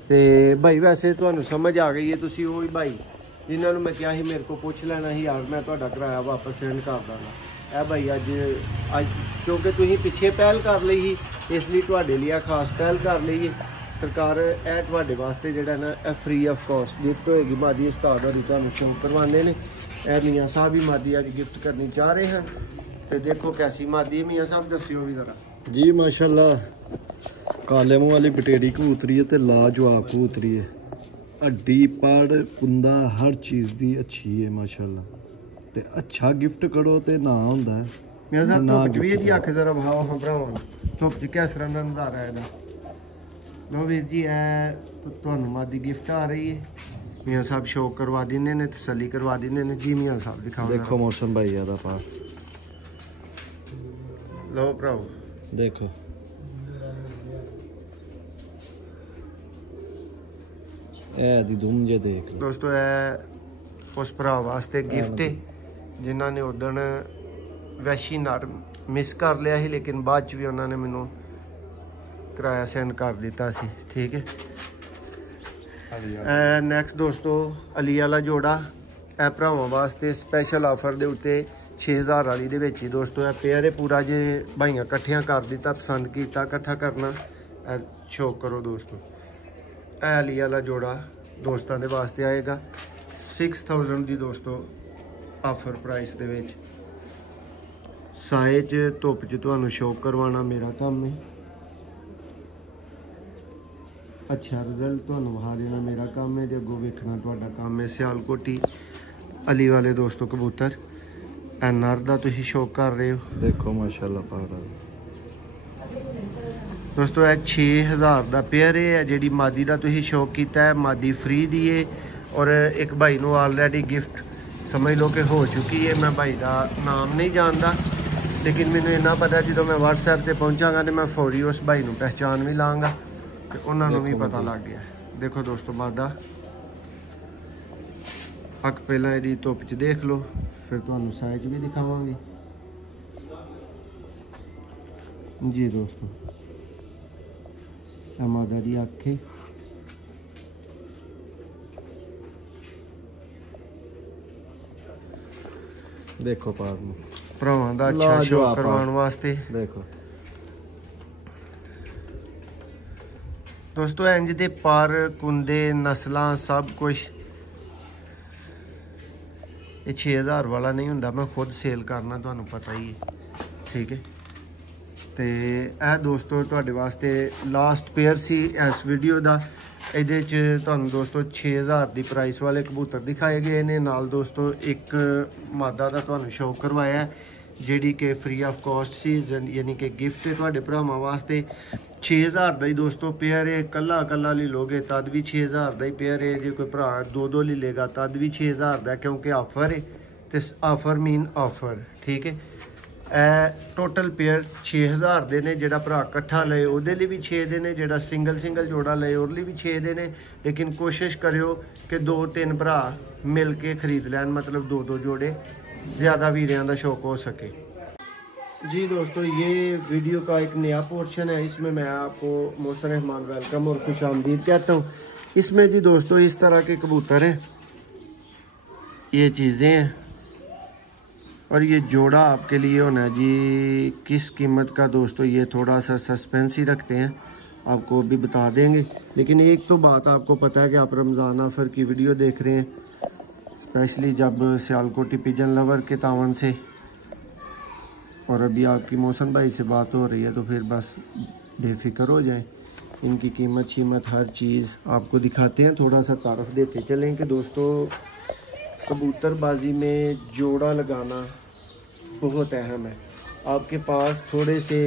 ਤੇ ਭਾਈ ਵੈਸੇ ਤੁਹਾਨੂੰ ਸਮਝ ਆ ਗਈ ਹੈ, ਤੁਸੀਂ ਉਹ ਹੀ ਭਾਈ ਜਿਨ੍ਹਾਂ ਨੂੰ ਮੈਂ ਕਿਹਾ ਸੀ ਮੇਰੇ ਕੋਲ ਪੁੱਛ ਲੈਣਾ ਸੀ ਯਾਰ, ਮੈਂ ਤੁਹਾਡਾ ਕਿਰਾਇਆ ਵਾਪਸ ਸੈਂਡ ਕਰ ਦਾਂਗਾ। ਇਹ ਭਾਈ ਅੱਜ ਕਿਉਂਕਿ ਤੁਸੀਂ ਪਿੱਛੇ ਪਹਿਲ ਕਰ ਲਈ ਸੀ, ਇਸ ਲਈ ਤੁਹਾਡੇ ਲਈ ਖਾਸ ਪਹਿਲ ਕਰ ਲਈ ਹੈ ਸਰਕਾਰ। ਇਹ ਤੁਹਾਡੇ ਵਾਸਤੇ ਜਿਹੜਾ ਨਾ ਇਹ ਫ੍ਰੀ ਆਫ ਕਾਸਟ ਗਿਫਟ ਹੋਏਗੀ। ਮਾਦੀ ਉਸਤਾਦ ਹੋਰੀ ਤੁਹਾਨੂੰ ਸ਼ੌਕ ਕਰਵਾਉਂਦੇ ਨੇ। ਇਹ ਮੀਆਂ ਸਾਹਿਬ ਹੀ ਮਾਦੀ ਅੱਜ ਗਿਫਟ ਕਰਨੀ ਚਾਹ ਰਹੇ ਹਨ। ਤੇ ਦੇਖੋ कैसी मादी है मियाँ साहब, दसियो भी जरा जी। माशाल्लाह काले मुंह वाली बटेरी कबूतरी है, लाजवाब कबूतरी है। हड्डी पड़ कुंदा हर चीज़ दी अच्छी है माशाल्लाह। ते अच्छा गिफ्ट करो ते ना होंदा है मियाँ साहब। धुप च भी जी अख जरा बहाओ हाँ भरावां, धुप च किस तरह का नज़ारा है ਇਹਦਾ। लो वीर जी ਤੁਹਾਨੂੰ मादी गिफ्ट आ रही है। मियाँ साहब शौक करवा देंगे ने, तसली करवा देंगे ने जी। मियाँ साहब दिखाओ, देखो मौसम भाई यादा पार लो भराओ देखो। दी धुम जे देख दोस्तों उस भरा वास्ते गिफ्ट है जिन्होंने उदण वैशी नर मिस कर लिया ही, लेकिन बाद भी उन्होंने मैनू किराया सेंड कर दिता सी, ठीक है। नैक्सट दोस्तों अली वाला जोड़ा ए भरावां वास्ते स्पैशल ऑफर के उत्ते 6000 वाली दे विच ही दोस्तों ए पेयर है पूरा। जे भाइयां कट्ठियां कर दिता, पसंद किया कट्ठा करना शौक करो दोस्तों। ए अली वाला जोड़ा दोस्तों के वास्ते आएगा 6000 की दोस्तों ऑफर प्राइस दे विच। साए च धुप च तुहानू शौक करवाना मेरा काम है, अच्छा रिजल्ट तुहानू विखा देना मेरा काम है, ते अगों वेखना तुहाडा काम है। सियालकोटी अली वाले दोस्तों कबूतर एनआर दा तुसीं शौक कर रहे हो, देखो माशाल्लाह पारा दोस्तों। यह 6000 का पेयर है जी। मादी का तुसीं शौक किया है, मादी फ्री दी है। और एक भाई को ऑलरेडी गिफ्ट समझ लो कि हो चुकी है। मैं भाई का नाम नहीं जानता, लेकिन मैंने इन्ना पता जो मैं WhatsApp से पहुँचागा तो मैं फौरी उस भाई को पहचान भी लाँगा तो उन्होंने भी पता लग गया। देखो दोस्तों मादा अक पहला यदि धुप च देख लो फिर तुहानू साइज भी दिखावांगी जी दोस्तों। मादा दी अख है देखो पार भरावां दा अच्छा शो करवाने वास्ते देखो दोस्तों इंज दे पर कुंदे नस्लां सब कुछ ये 6000 वाला नहीं हुंदा, मैं खुद सेल करना तुहानू पता ही है ठीक है। तो यह दोस्तों तुहाडे वास्ते लास्ट पेयर सी इस वीडियो दा। ਇਹਦੇ 'ਚ ਤੁਹਾਨੂੰ ਦੋਸਤੋ 6000 ਦੀ ਪ੍ਰਾਈਸ ਵਾਲੇ ਕਬੂਤਰ ਦਿਖਾਏ ਗਏ ਨੇ। ਨਾਲ ਦੋਸਤੋ ਇੱਕ ਮਾਦਾ ਦਾ ਤੁਹਾਨੂੰ ਸ਼ੌਕ ਕਰਵਾਇਆ ਜਿਹੜੀ ਕਿ ਫ੍ਰੀ ਆਫ ਕਾਸਟ ਸੀ, ਯਾਨੀ ਕਿ ਗਿਫਟ ਹੈ ਤੁਹਾਡੇ ਭਰਾਵਾਂ ਵਾਸਤੇ। 6000 ਦਾ ਹੀ ਦੋਸਤੋ पेयर है, कल्ला कल्ला ले लोगे तद भी 6000 ਦਾ ਹੀ पेयर है। ਜੇ ਕੋਈ ਭਰਾ ਦੋ ਦੋ ले लेगा तद भी 6000 ਦਾ, क्योंकि ऑफर है तो ऑफर मीन ऑफर ठीक है। टोटल पेयर 6000 ਦੇ ਨੇ। ਜਿਹੜਾ ਭਰਾ ਇਕੱਠਾ ਲਏ ਉਹਦੇ ਲਈ ਵੀ 6 ਦੇ ਨੇ, ਜਿਹੜਾ ਸਿੰਗਲ ਜੋੜਾ ਲਏ ਉਹਦੇ ਲਈ ਵੀ 6 ਦੇ ਨੇ। ਲੇਕਿਨ ਕੋਸ਼ਿਸ਼ ਕਰਿਓ ਕਿ 2-3 ਭਰਾ ਮਿਲ ਕੇ ਖਰੀਦ ਲੈਣ, मतलब 2-2 जोड़े, ज़्यादा वीरों का शौक हो सके। जी दोस्तों ये वीडियो का एक नया पोर्शन है, इसमें मैं आपको मोहसिन रहमान वेलकम और खुश आमदीद कहता हूँ। इसमें जी दोस्तों इस तरह के कबूतर हैं, ये चीज़ें हैं और ये जोड़ा आपके लिए होना जी किस कीमत का दोस्तों ये थोड़ा सा सस्पेंस ही रखते हैं, आपको भी बता देंगे। लेकिन एक तो बात आपको पता है कि आप रमज़ान ऑफ़र की वीडियो देख रहे हैं, स्पेशली जब सियालकोटी पिजन लवर के तावन से, और अभी आपकी मौसम भाई से बात हो रही है तो फिर बस बेफिक्र हो जाए। इनकी कीमत हर चीज़ आपको दिखाते हैं, थोड़ा सा तारफ़ देते चलें कि दोस्तों कबूतरबाजी में जोड़ा लगाना बहुत अहम है। आपके पास थोड़े से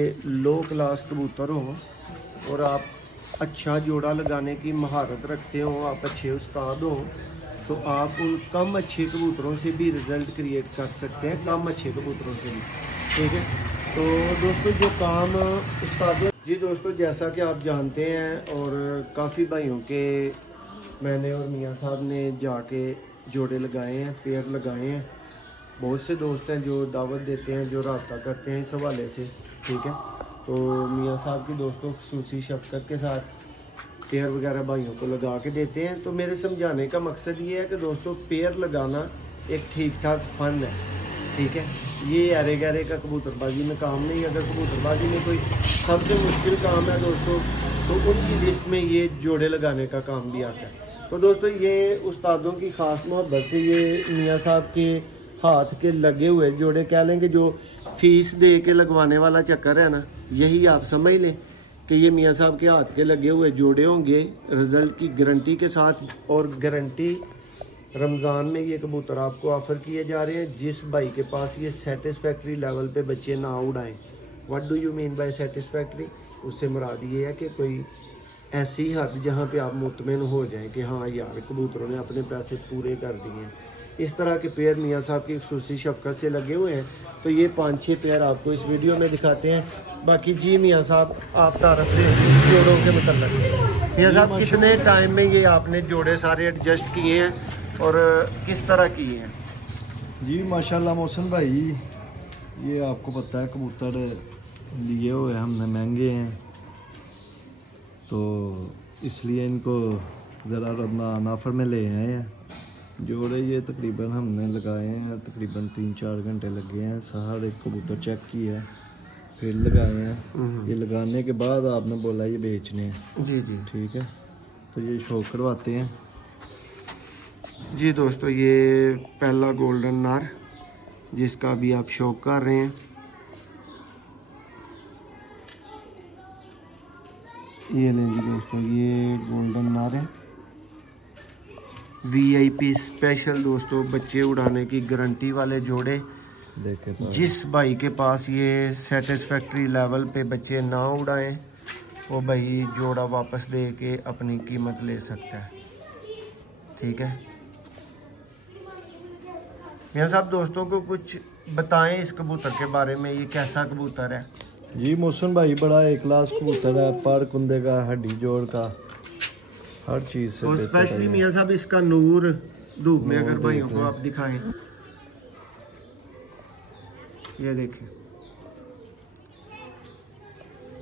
लो क्लास कबूतर हो और आप अच्छा जोड़ा लगाने की महारत रखते हो, आप अच्छे उस्ताद हो, तो आप उन कम अच्छे कबूतरों से भी रिज़ल्ट क्रिएट कर सकते हैं, कम अच्छे कबूतरों से भी ठीक है। तो दोस्तों जो काम उस्तादों जी दोस्तों जैसा कि आप जानते हैं और काफ़ी भाइयों के मैंने और मियाँ साहब ने जाके जोड़े लगाए हैं, पेयर लगाए हैं। बहुत से दोस्त हैं जो दावत देते हैं, जो रास्ता करते हैं इस हवाले से ठीक है। तो मियाँ साहब की दोस्तों खुसूसी शफ़क़त के साथ पेयर वगैरह भाइयों को लगा के देते हैं। तो मेरे समझाने का मकसद ये है कि दोस्तों पेयर लगाना एक ठीक ठाक फ़न है ठीक है। ये अरे गहरे का कबूतरबाजी में काम नहीं। अगर कबूतरबाजी में कोई सबसे मुश्किल काम है दोस्तों तो उनकी लिस्ट में ये जोड़े लगाने का काम भी आता है। तो दोस्तों ये उस्तादों की ख़ास मोहब्बत से ये मियाँ साहब के हाथ के लगे हुए जोड़े कह लेंगे, जो फीस दे के लगवाने वाला चक्कर है ना, यही आप समझ लें कि ये मियाँ साहब के हाथ के लगे हुए जोड़े होंगे रिज़ल्ट की गारंटी के साथ। और गारंटी रमज़ान में ये कबूतर आपको ऑफ़र किए जा रहे हैं। जिस भाई के पास ये सेटिस्फैक्ट्री लेवल पे बच्चे ना उड़ाएं, what do you mean by satisfactory, उससे मुराद ये है कि कोई ऐसी हद जहाँ पे आप मुतमिन हो जाएं कि हाँ यार कबूतरों ने अपने पैसे पूरे कर दिए हैं। इस तरह के पेयर मियाँ साहब की खुसूसी शफ़क़त से लगे हुए हैं। तो ये 5-6 पेयर आपको इस वीडियो में दिखाते हैं। बाकी जी मियाँ साहब आप तारफ़ दें जोड़ों के मतलब। मियाँ साहब कितने टाइम में ये आपने जोड़े सारे एडजस्ट किए हैं और किस तरह किए हैं? जी माशाल्लाह मौसम भाई, ये आपको पता है कबूतर लिए हुए हमने महंगे हैं, तो इसलिए इनको ज़रा रमज़ान ऑफ़र में ले आए हैं। जोड़े ये तकरीबन हमने लगाए हैं, तकरीबन 3-4 घंटे लगे हैं। सारे कबूतर चेक किया फिर लगाए हैं। ये लगाने के बाद आपने बोला ये बेचने हैं जी जी ठीक है, तो ये शौक करवाते हैं जी दोस्तों। ये पहला गोल्डन नार जिसका भी आप शौक कर रहे हैं, ये लें जी दोस्तों, ये गोल्डन नार है VIP स्पेशल दोस्तों, बच्चे उड़ाने की गारंटी वाले जोड़े। देखे जिस भाई के पास ये सेटिस्फैक्ट्री लेवल पे बच्चे ना उड़ाएं वो भाई जोड़ा वापस दे के अपनी कीमत ले सकता है ठीक है। मियाँ साहब दोस्तों को कुछ बताएं इस कबूतर के बारे में, ये कैसा कबूतर है? जी मोहसिन भाई बड़ा एक क्लास कबूतर है, पर कुंदे का, हड्डी जोड़ का, हर चीज़ से और बेहतर है स्पेशली ये। मियाँ साहब इसका नूर धूप में नूर अगर भाइयों देख को लें। आप दिखाएं, ये देखें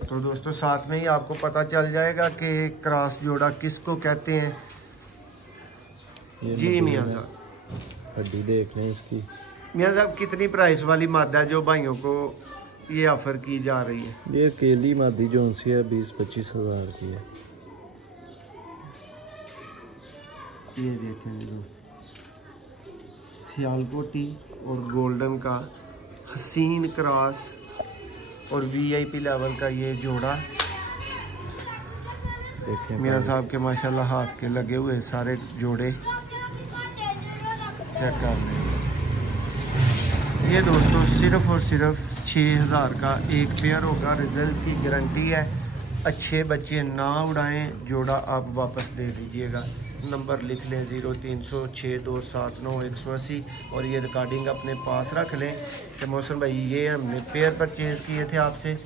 तो दोस्तों साथ में ही आपको पता चल जाएगा कि क्रॉस जोड़ा किसको कहते हैं। ये जी मदीना मियाँ साहब, हड्डी देख लें इसकी। मियाँ साहब कितनी प्राइस वाली मादा है जो भाइयों को ये ऑफर की जा रही है? ये अकेली मादी जोन सी है, 20-25 हज़ार की है। ये देखें जी दोस्तों, सियालकोटी और गोल्डन का हसीन क्रॉस और वीआईपी लेवल का ये जोड़ा। देखें मियाँ साहब के माशाल्लाह हाथ के लगे हुए सारे जोड़े चेक कर लें। ये दोस्तों सिर्फ और सिर्फ 6000 का एक पेयर होगा, रिजल्ट की गारंटी है। अच्छे बच्चे ना उड़ाएं, जोड़ा आप वापस दे दीजिएगा। नंबर लिख लें 03006279 और ये रिकॉर्डिंग अपने पास रख लें कि मौसम भाई ये हमने पेयर परचेज़ किए थे आपसे,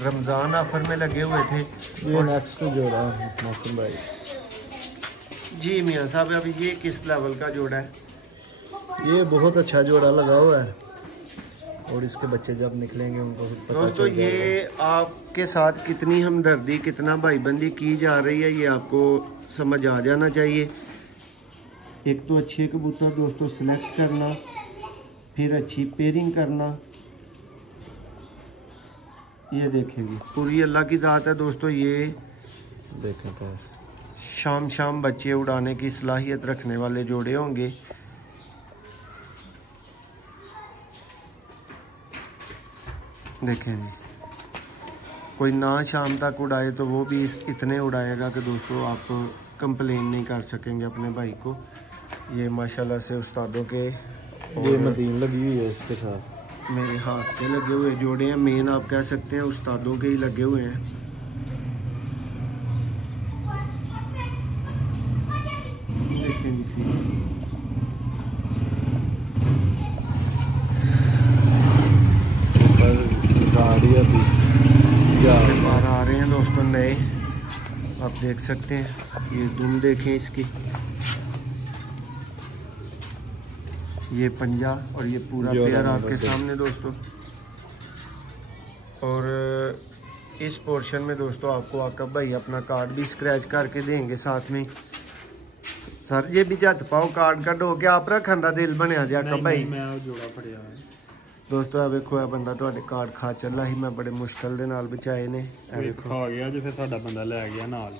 रमज़ान ऑफ़र में लगे हुए थे। ये नेक्स्ट जोड़ा मौसम भाई। जी मियाँ साहब, अभी ये किस लेवल का जोड़ा है? ये बहुत अच्छा जोड़ा लगा हुआ है और इसके बच्चे जब निकलेंगे उनको पता दोस्तों चल जाएगा। ये आपके साथ कितनी हमदर्दी, कितना भाईबंदी की जा रही है, ये आपको समझ आ जाना चाहिए। एक तो अच्छे कबूतर दोस्तों सिलेक्ट करना, फिर अच्छी पेयरिंग करना। ये देखेंगे पूरी अल्लाह की ज़ात है दोस्तों। ये देखें तो शाम बच्चे उड़ाने की सलाहियत रखने वाले जोड़े होंगे। देखें जी, कोई ना शाम तक उड़ाए तो वो भी इतने उड़ाएगा कि दोस्तों आप कंप्लेन नहीं कर सकेंगे अपने भाई को। ये माशाल्लाह से उस्तादों के ये मदीन लगी हुई है इसके साथ। मेरे हाथ के लगे हुए जोड़े हैं, मेन आप कह सकते हैं उस्तादों के ही लगे हुए हैं। देखें जी गाड़ी अभी बाहर आ रहे हैं दोस्तों नए, आप देख सकते हैं। ये दुम देखें इसकी, ये पंजा और ये पूरा पेयर आपके सामने दोस्तों। और इस पोर्शन में दोस्तों आपको आका भाई अपना कार्ड भी स्क्रैच करके देंगे साथ में। सर ये भी झट पाओ कार्ड कढो के आप रखन दा दिल बनया जी आका भाई। दोस्तों वेखो है बंदा ਤੁਹਾਡੇ कार्ड खा चला ही, मैं बड़े मुश्किल दे नाल बचाए ने। खा गया जो फिर साडा बंदा ले गया नाल।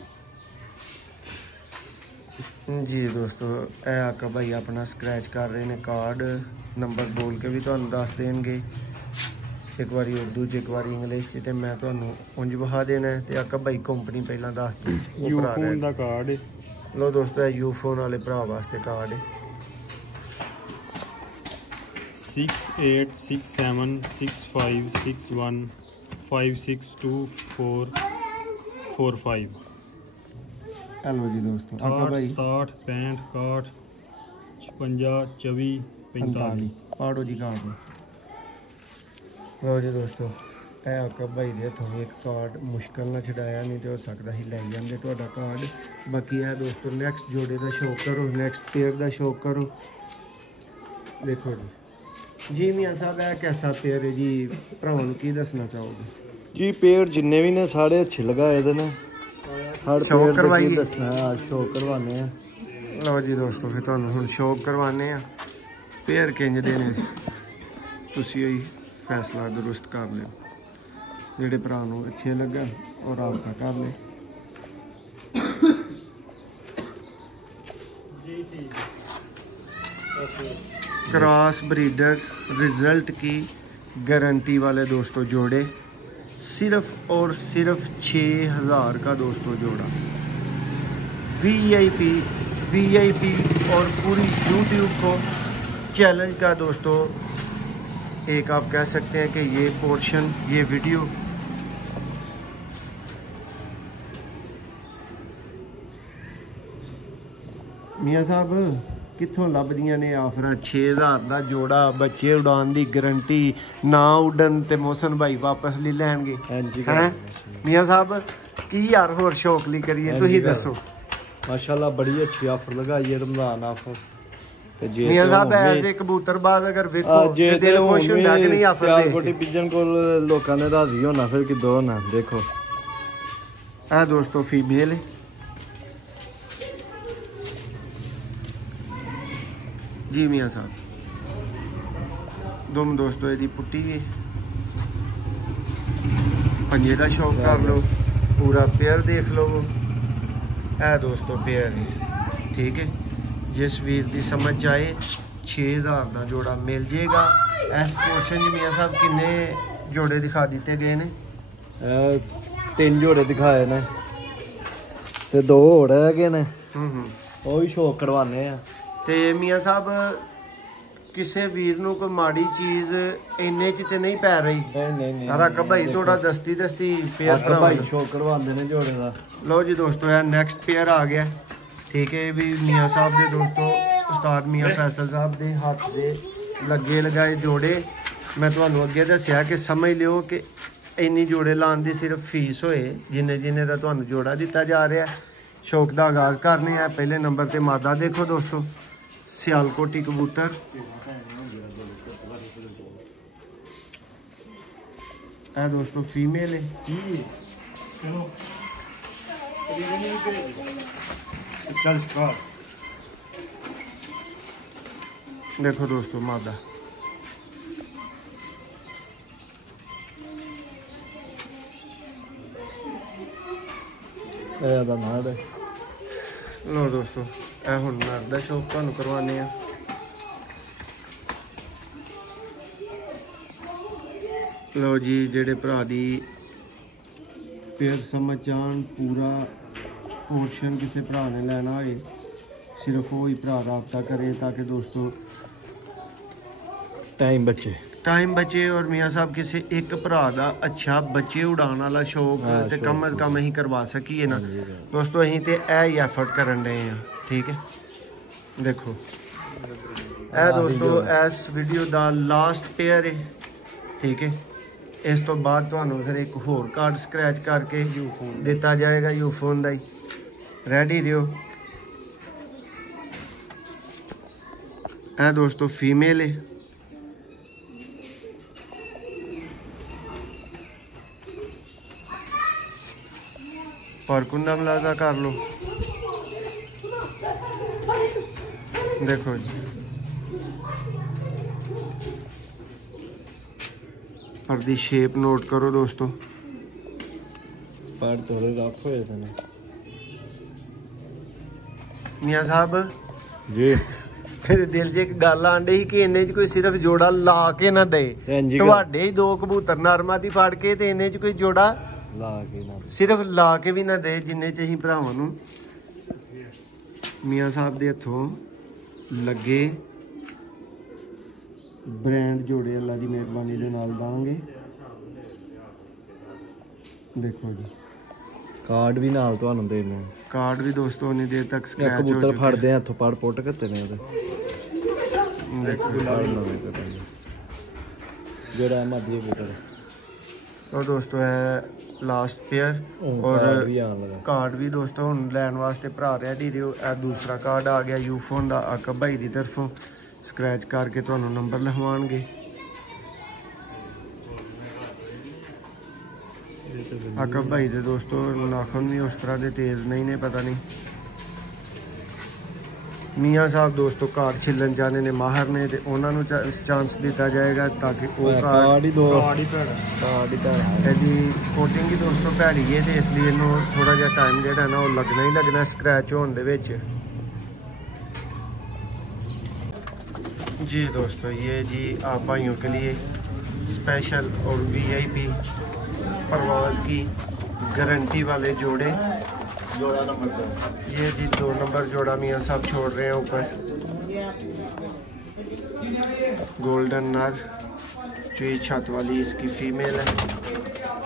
जी दोस्तों ए आका भाई अपना स्क्रैच कर रहे हैं कार्ड, नंबर बोल के भी तुहानू दस देंगे, एक बारी उर्दू च एक बारी इंग्लिश च, ते मैं तुहानू उंज बहा देना है। ते आका भाई कंपनी पहला दस दी यूफोन दा कार्ड है। लो दोस्तों यूफोन वाले भरा वास्ते कार्ड है 686761562445। हेलो जी दोस्तों, आका 68 भाई 67 65 56 24 45। पाड़ो जी कार्ड लो जी दोस्तों, ए आका भाई दे हथों एक कार्ड मुश्किल ना छड़ाया, नहीं तो हो सकता ही लै जाते तुहाडा कार्ड। बाकी है दोस्तों नैक्सट जोड़े का शौक करो, नैक्सट पेयर का शौक करो। देखो जी मियाँ साहब है कैसा पेयर है जी, भरावां नूं की दसना चाहोगे? जी पेड़ जिन्ने भी ने सारे अच्छे लगाए दे ने, हर शौक पेड़ करवाइए। दा दसना है, आज शौक करवाने हैं। लो जी दोस्तों फिर तुहानूं हुण शौक करवाने आ, पेयर किंज दे ने तुसीं ही फैसला दुरुस्त कर लिओ, जेह्ड़े भरा नूं अच्छे लगन और राबता कर ले। क्रॉस ब्रीडर रिजल्ट की गारंटी वाले दोस्तों जोड़े, सिर्फ और सिर्फ 6000 का दोस्तों जोड़ा। वीआईपी और पूरी यूट्यूब को चैलेंज का दोस्तों एक आप कह सकते हैं कि ये पोर्शन, ये वीडियो मियाँ साहब ਕਿੱਥੋਂ ਲੱਭਦੀਆਂ ਨੇ ਆਫਰਾਂ। 6000 ਦਾ ਜੋੜਾ, ਬੱਚੇ ਉਡਾਉਣ ਦੀ ਗਾਰੰਟੀ, ਨਾ ਉੱਡਣ ਤੇ ਮੋਹਸਨ ਭਾਈ ਵਾਪਸ ਲੈ ਲੈਣਗੇ। ਹਾਂਜੀ ਹੈ ਮੀਆਂ ਸਾਹਿਬ ਕੀ ਯਾਰ ਹੋਰ ਸ਼ੌਕ ਲਈ ਕਰੀਏ, ਤੁਸੀਂ ਦੱਸੋ। माशाल्लाह बड़ी अच्छी ऑफर लगाई है रमजान ऑफर। ਤੇ ਜੇ ਮੀਆਂ ਸਾਹਿਬ ਐਸੇ ਕਬੂਤਰਬਾਜ਼ ਅਗਰ ਵੇਖੋ ਤੇ ਦਿਲ ਖੁਸ਼ ਹੁੰਦਾ ਕਿ ਨਹੀਂ ਆਫਰ ਦੇ। ਸਿਆਲਕੋਟੀ ਪਿਜਨ ਕੋਲ ਲੋਕਾਂ ਨੇ ਰਾਜ਼ੀ ਹੋਣਾ ਫਿਰ ਕਿਦੋਂ ਹੋਣਾ। ਦੇਖੋ ਆ ਦੋਸਤੋ ਫੀਮੇਲ ਜੀ ਮੀਆਂ ਸਾਹਿਬ ਦੋਮ ਦੋਸਤੋ ਇਹਦੀ ਪੁੱਟੀ ਹੈ। ਪੰਜੇ ਦਾ ਸ਼ੌਕ ਕਰ ਲਓ, ਪੂਰਾ ਪੇਅਰ ਦੇਖ ਲਓ। ਇਹ ਦੋਸਤੋ ਪੇਅਰ ਹੈ, ਠੀਕ ਹੈ। जिस वीर की समझ आए 6000 का जोड़ा मिल जाएगा। इस पोर्शन मीਆਂ साहब किन्ने जोड़े दिखा दिते गए ने? 3 जोड़े दिखाए ने ते 2 और है ने। ਉਹ ਵੀ ਸ਼ੌਕ ਕਰਵਾਨੇ ਆ। ਤੇ ਮੀਆਂ ਸਾਹਿਬ ਕਿਸੇ ਵੀਰ ਨੂੰ ਕੋਈ ਮਾੜੀ ਚੀਜ਼ ਇੰਨੇ ਚ ਤੇ ਨਹੀਂ ਪੈ ਰਹੀ? ਨਹੀਂ ਰਕਬ ਭਾਈ ਥੋੜਾ ਦਸਤੀ ਪੇਅਰ ਭਾਈ ਸ਼ੌਕ ਕਰਵਾਉਂਦੇ ਨੇ ਜੋੜੇ ਦਾ। ਲਓ ਜੀ ਦੋਸਤੋ ਇਹ ਨੈਕਸਟ ਪੇਅਰ ਆ ਗਿਆ, ठीक है। भी मियाँ साहब के दोस्तों उस्ताद मियाँ फैसल साहब के हाथ से लगे लगाए जोड़े। मैं तुम्हें अगे दसिया कि समझ लियो कि इन्नी जोड़े लाने की सिर्फ फीस होए जिन्ने जिन्ने का तुम्हें जोड़ा दिता जा रहा है। शौक का आगाज़ करने हैं। पहले नंबर पर मादा देखो दोस्तों, सियालकोटी कबूतर। है दोस्तों फीमेल है। देखो दोस्तों मादा लो दोस्तों ए हुण नर दा शौक तुहानूं करवाने आ। लो जी जेडे भरा दी पेयर समझ आन पूरा पोर्शन किसी भरा ने लेना है सिर्फ वो ही भरा रबता करे ताकि दोस्तों टाइम बचे और मियाँ साहब किसी एक भरा का अच्छा बच्चे उड़ाने वाला शौक तो कम अज कम अं करवा सकीए ना दोस्तों। अं तो यही एफर्ट करन रहे हैं, ठीक है। देखो ए दोस्तों इस वीडियो का लास्ट पेयर है, ठीक है। इस तो बाद तुहानूं फिर एक होर कार्ड स्क्रैच करके दिता जाएगा यूफोन का ही। रेडी रहो। है दोस्तों फीमेल है। पर कुंडा मिलाजा कर लो। देखो जी पर दी शेप नोट करो दोस्तों। पर थोड़े रफ होए थे मियाँ साहब जी। मेरे दिल च एक गल आन डई कि इन्ने च कोई सिर्फ जोड़ा ला के ना दे। तुहाडे ही 2 कबूतर नरमा दी फड़ के ते इन्ने च कोई जोड़ा सिर्फ ला के भी ना दे जिन्ने च असीं भरावां नूं मियाँ साहब दे हत्थों लगे ब्रांड जोड़े अल्लाह की मेहरबानी दे नाल दांगे। देखो जी कार्ड भी नाल तुहानूं देने। कार्ड भी दोस्तों उन्नी देर तक स्क्रैच हो कबूतर फड़दे हैं हथों पड़ पुट करते ने जेड़ा मध्य कबूतर। तो दोस्तों है लास्ट पेयर और कार्ड भी दोस्तों हुण लैन वास्ते भरा रेडी रहो। ए दूसरा कार्ड आ गया यूफोन का आकब भाई की तरफों स्क्रैच करके तुहानूं नंबर लिखवाणगे। आकब भाई दे दोस्तों नाखून भी उस तरह के तेज़ नहीं ने, पता नहीं। मियाँ साहब दोस्तों कार्ड छिलन जाने ने माहर ने तो उन्होंने चांस दिता जाएगा ताकि वो कार्ड यदि कोटिंग ही दोस्तों भैड़ी है तो इसलिए इन्हों थोड़ा जहा टाइम जोड़ा ना वो लगना ही लगना स्क्रैच होने दे विच। जी दोस्तों ये जी आप भाइयों के लिए स्पेशल और VIP परवाज़ की गारंटी वाले जोड़े। जोड़ा नंबर 2 ये जी 2 नंबर जोड़ा मियाँ साहब छोड़ रहे हैं ऊपर। गोल्डन नर चुई छत वाली इसकी फीमेल है।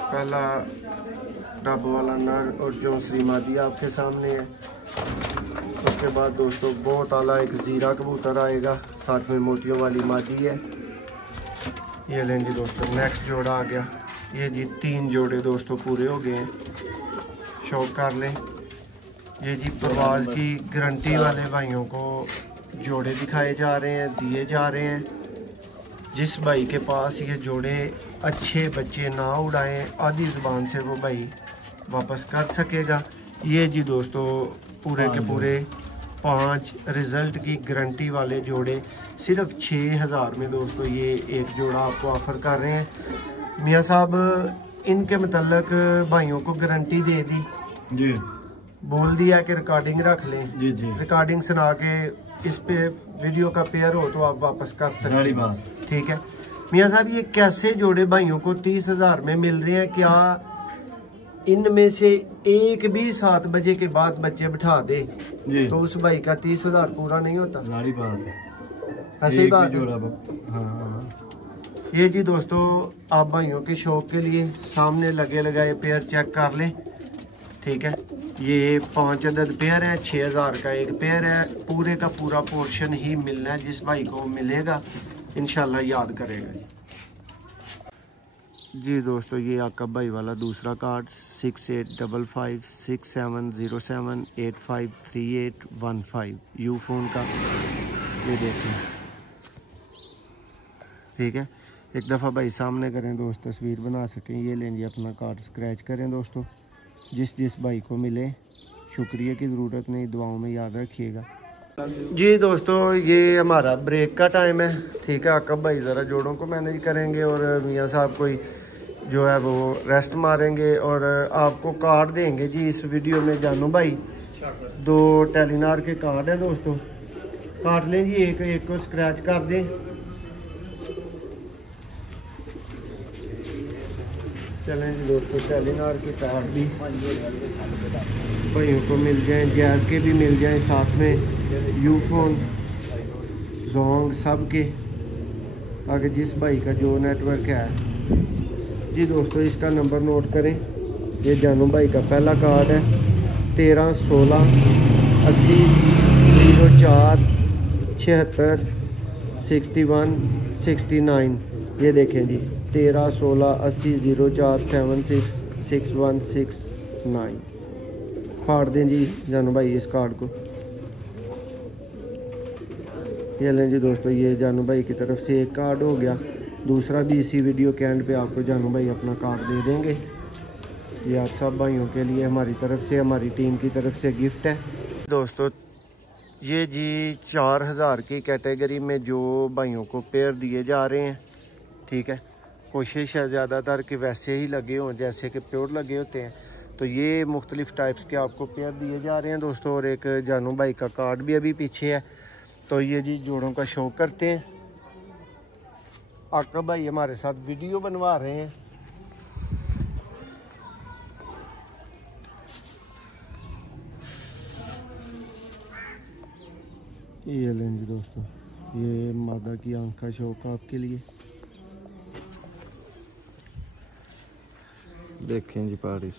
पहला रब वाला नर और जो श्रीमादी आपके सामने है। उसके बाद दोस्तों बहुत आला एक ज़ीरा कबूतर आएगा, साथ में मोतियों वाली मादी है। ये लें जी दोस्तों, नेक्स्ट जोड़ा आ गया। ये जी 3 जोड़े दोस्तों पूरे हो गए हैं, शौक कर लें। ये जी परवाज़ की गारंटी वाले भाइयों को जोड़े दिखाए जा रहे हैं, दिए जा रहे हैं। जिस भाई के पास ये जोड़े अच्छे बच्चे ना उड़ाएं, आधी ज़ुबान से वो भाई वापस कर सकेगा। ये जी दोस्तों पूरे के पूरे 5 रिज़ल्ट की गारंटी वाले जोड़े सिर्फ 6000 में दोस्तों ये एक जोड़ा आपको ऑफ़र कर रहे हैं। मियाँ साहब इनके मतलब भाइयों को गारंटी दे दी जी, बोल दिया कि रिकॉर्डिंग रख लें जी जी, रिकॉर्डिंग सुना के इस पे वीडियो का पेयर हो तो आप वापस कर सकते हैं, ठीक है। मियाँ साहब ये कैसे जोड़े भाइयों को 30,000 में मिल रहे हैं? क्या इनमें से एक भी 7 बजे के बाद बच्चे बिठा दे जी, तो उस भाई का 30,000 पूरा नहीं होता? लाड़ी बात है, ऐसे ही बात है। हाँ, ये जी दोस्तों आप भाइयों के शौक के लिए सामने लगे लगाए पेयर चेक कर लें, ठीक है। ये 5 अदद पेयर है, 6000 का एक पेयर है। पूरे का पूरा पोर्शन ही मिलना है, जिस भाई को मिलेगा इंशाल्लाह याद करेगा जी दोस्तों। ये आका भाई वाला दूसरा कार्ड 68556707853815 यू फोन का, ये देखें, ठीक है। एक दफ़ा भाई सामने करें दोस्त, तस्वीर बना सकें। ये लेंगे अपना कार्ड स्क्रैच करें दोस्तों। जिस भाई को मिले शुक्रिया की ज़रूरत नहीं, दुआओं में याद रखिएगा जी दोस्तों। ये हमारा ब्रेक का टाइम है, ठीक है। आकब भाई ज़रा जोड़ों को मैनेज करेंगे और मियाँ साहब कोई जो है वो रेस्ट मारेंगे और आपको कार्ड देंगे जी इस वीडियो में। जानू भाई 2 टेलीनार के कार्ड हैं दोस्तों, काट लें जी, एक को स्क्रैच कर दें। चलें जी दोस्तों, टेलीनार के कार्ड भी भाइयों को मिल जाएं, जैज़ के भी मिल जाएं, साथ में यूफोन जोंग सब के। आगे जिस भाई का जो नेटवर्क है जी दोस्तों, इसका नंबर नोट करें। ये जानू भाई का पहला कार्ड है 131680466169। ये देखें जी 131680466169। फाड़ दें जी जानू भाई इस कार्ड को। ये लें जी दोस्तों, ये जानू भाई की तरफ से एक कार्ड हो गया। दूसरा भी इसी वीडियो के एंड पे आपको जानू भाई अपना कार्ड दे देंगे। ये आप सब भाइयों के लिए हमारी तरफ से, हमारी टीम की तरफ से गिफ्ट है दोस्तों। ये जी 4000 की कैटेगरी में जो भाइयों को पेयर दिए जा रहे हैं, ठीक है। कोशिश है ज़्यादातर कि वैसे ही लगे हों जैसे कि प्योर लगे होते हैं। तो ये मुख्तलिफ़ टाइप्स के आपको पेयर दिए जा रहे हैं दोस्तों। और एक जानू भाई का कार्ड भी अभी पीछे है। तो ये जी जोड़ों का शौक करते हैं। आका भाई हमारे साथ वीडियो बनवा रहे हैं। ये लें जी दोस्तों, ये मादा की आंख का शौक आपके लिए। देखें जी पारिस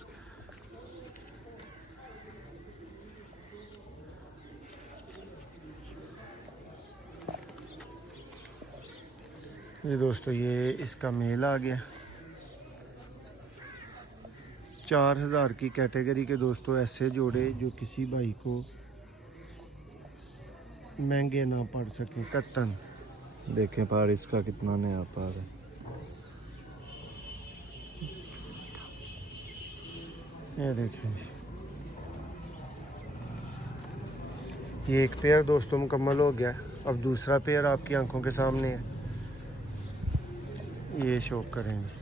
ये दोस्तों, ये इसका मेल आ गया 4000 की कैटेगरी के दोस्तों। ऐसे जोड़े जो किसी भाई को महंगे ना पड़ सके कत्तन। देखें पारिस का कितना नया पार है। ये देखें, ये एक पेयर दोस्तों मुकम्मल हो गया। अब दूसरा पेयर आपकी आंखों के सामने है, ये शौक करेंगे।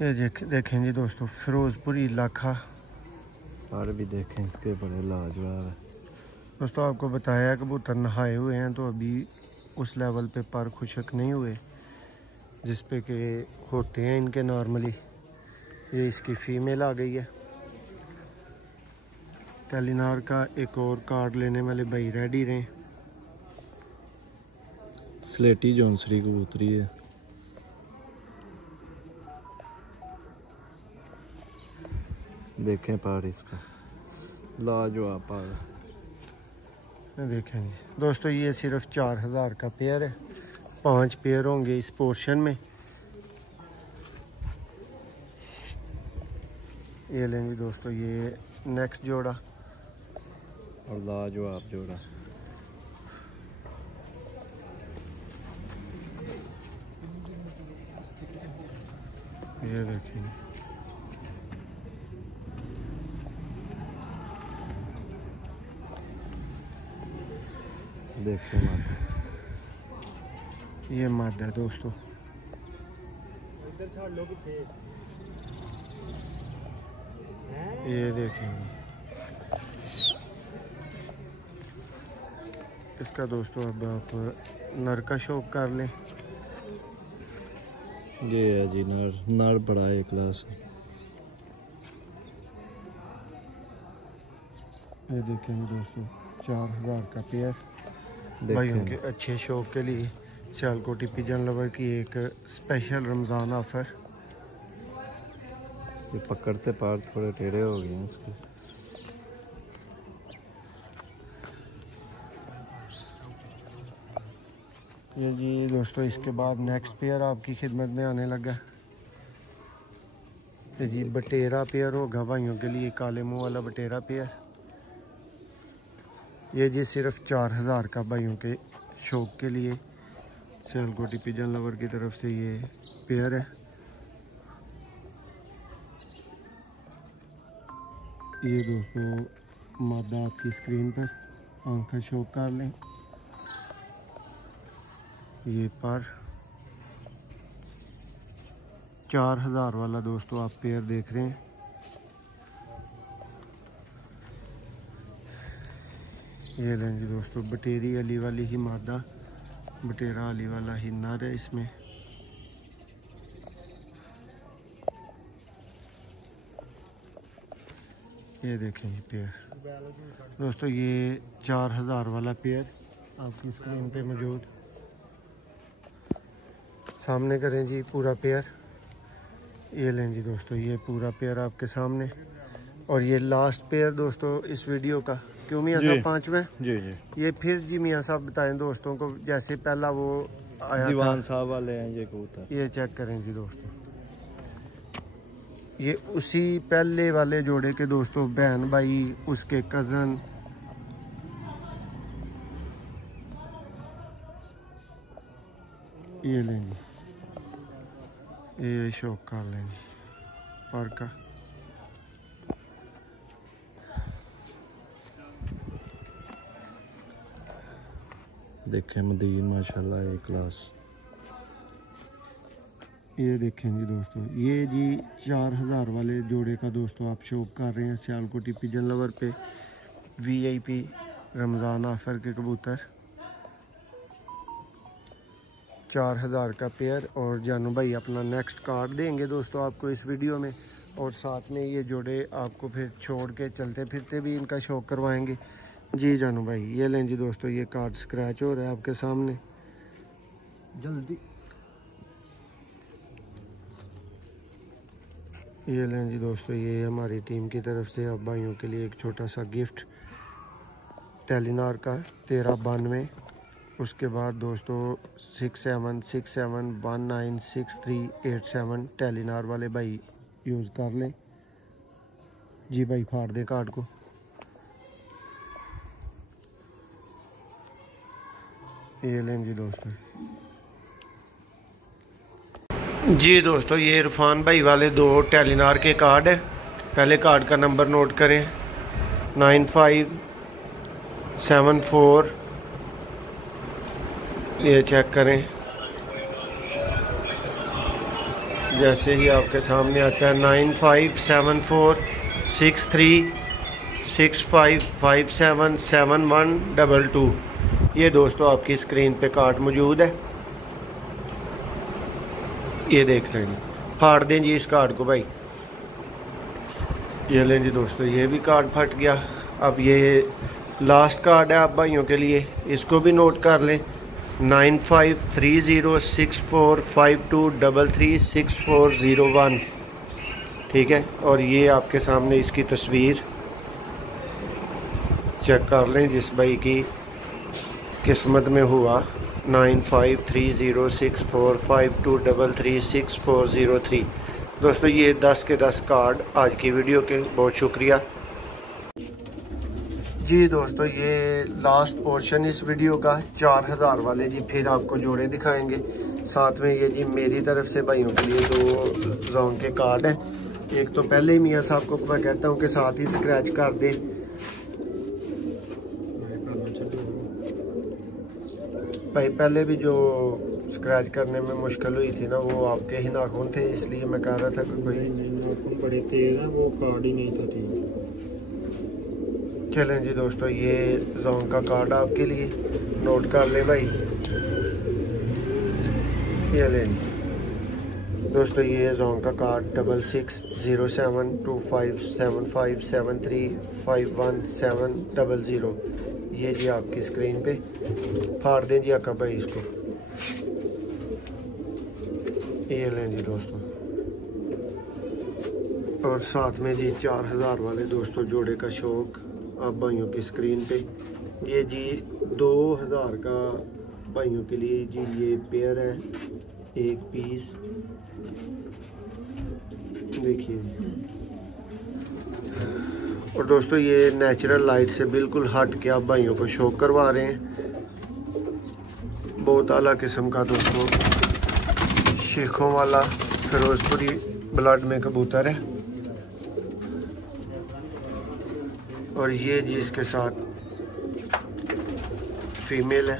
ये देखें जी दोस्तों, फिरोजपुरी इलाका और भी देखें, इसके बड़े लाजवाब है दोस्तों। आपको बताया कबूतर नहाए हुए हैं तो अभी उस लेवल पे पर खुशक नहीं हुए। जिस पे के होते हैं इनके नॉर्मली। ये इसकी फीमेल आ गई है। टेलीनार का एक और कार्ड लेने वाले भाई रेडी रहे। स्लेटी जॉन्सरी कबूतरी है। देखें पार इसका लाजवाब पार। देखें जी दोस्तों, ये सिर्फ 4000 का पेयर है। 5 पेयर होंगे इस पोर्शन में। ये लेंगे दोस्तों, ये नेक्स्ट जोड़ा और लाजवाब जोड़ा। ये देखेंगे, देखिए मादा, ये मादा है दोस्तों। ये देखेंगे इसका दोस्तों। अब आप नर का शौक कर लें। ये है जी नर। नर बड़ा है क्लास। ये देखेंगे दोस्तों, 4000 का पेयर। भाइयों के अच्छे शौक के लिए सियालकोटी पिजन लवर की एक स्पेशल रमज़ान ऑफर। ये पकड़ते पार थोड़े टेढ़े हो गए हैं इसके। ये जी दोस्तों, इसके बाद नेक्स्ट पेयर आपकी खिदमत में आने लगा। ये जी बटेरा पेयर होगा भाइयों के लिए, काले मुंह वाला बटेरा पेयर। ये जी सिर्फ 4000 का भाइयों के शौक के लिए सियालकोटी पिजन लवर की तरफ से ये पेयर है। ये दोस्तों मादा आपकी स्क्रीन पर, आँख का शौक कर लें। ये पर 4000 वाला दोस्तों आप पेयर देख रहे हैं। ये लेंगे दोस्तों, बटेरी अली वाली ही मादा, बटेरा अली वाला ही नर है इसमें। ये देखें जी पेयर दोस्तों, ये 4000 वाला पेयर आपकी स्क्रीन पे मौजूद। सामने करें जी पूरा पेयर। ये लें जी दोस्तों, ये पूरा पेयर आपके सामने। और ये लास्ट पेयर दोस्तों इस वीडियो का। क्यों मियाँ साहब 5वें? जी जी। ये फिर जी मियाँ साहब बताएं दोस्तों को, जैसे पहला वो आया दीवान था। साहब वाले हैं ये कबूतर। ये चेक करें जी दोस्तों, ये उसी पहले वाले जोड़े के दोस्तों बहन भाई, उसके कज़न। ये लेंगे, ये शौक कर लेंगे पर का। देखें मदीन माशाल्लाह एक क्लास। ये देखें जी दोस्तों, ये जी 4000 वाले जोड़े का दोस्तों आप शौक कर रहे हैं सियालकोटी पिजन लवर पे। वीआईपी रमज़ान ऑफर के कबूतर 4000 का पेयर। और जानू भाई अपना नेक्स्ट कार्ड देंगे दोस्तों आपको इस वीडियो में। और साथ में ये जोड़े आपको फिर छोड़ के चलते फिरते भी इनका शौक करवाएंगे जी जानू भाई। ये लें जी दोस्तों, ये कार्ड स्क्रैच हो रहा है आपके सामने। जल्दी ये लें जी दोस्तों, ये हमारी टीम की तरफ से आप भाइयों के लिए एक छोटा सा गिफ्ट टेलीनार का 1392। उसके बाद दोस्तों 6767196387 टेलीनार वाले भाई यूज़ कर लें जी। भाई फाड़ दें कार्ड को। ये लें जी दोस्तों। जी दोस्तों, ये इरफान भाई वाले 2 टेलीनार के कार्ड है। पहले कार्ड का नंबर नोट करें, 9574। ये चेक करें, जैसे ही आपके सामने आता है 95746365577122। ये दोस्तों आपकी स्क्रीन पे कार्ड मौजूद है। ये देख लें जी, फाड़ दें जी इस कार्ड को भाई। ये लें जी दोस्तों, ये भी कार्ड फट गया। अब ये लास्ट कार्ड है आप भाइयों के लिए, इसको भी नोट कर लें। 95306452336401, ठीक है। और ये आपके सामने इसकी तस्वीर चेक कर लें जिस भाई की किस्मत में हुआ। 95306452336403। दोस्तों ये 10 के 10 कार्ड आज की वीडियो के, बहुत शुक्रिया जी। दोस्तों ये लास्ट पोर्शन इस वीडियो का 4000 वाले जी, फिर आपको जोड़े दिखाएंगे। साथ में ये जी मेरी तरफ से भाइयों के लिए 2 जोन के कार्ड हैं। एक तो पहले ही मियाँ साहब को मैं कहता हूँ कि साथ ही स्क्रैच कर दें। भाई पहले भी जो स्क्रैच करने में मुश्किल हुई थी ना, वो आपके ही नाखून थे, इसलिए मैं कह रहा था कि कोई नाखून बड़े तेज हैं, वो कार्ड ही नहीं था ठीक। चलें जी दोस्तों, ये जोन का कार्ड आपके लिए, नोट कर ले भाई। ये लें दोस्तों, ये जोन का कार्ड 66072575735170। ये जी आपकी स्क्रीन पे, फाड़ दें जी आका भाई इसको। ये लें जी दोस्तों, और साथ में जी 4000 वाले दोस्तों जोड़े का शौक आप भाइयों की स्क्रीन पे। ये जी 2000 का भाइयों के लिए जी ये पेयर है, एक पीस देखिए। और दोस्तों ये नेचुरल लाइट से बिल्कुल हट के आप भाइयों को शो करवा रहे हैं। बहुत आला किस्म का दोस्तों शेखों वाला फिरोजपुरी ब्लड में कबूतर है। और ये जी इसके साथ फीमेल है,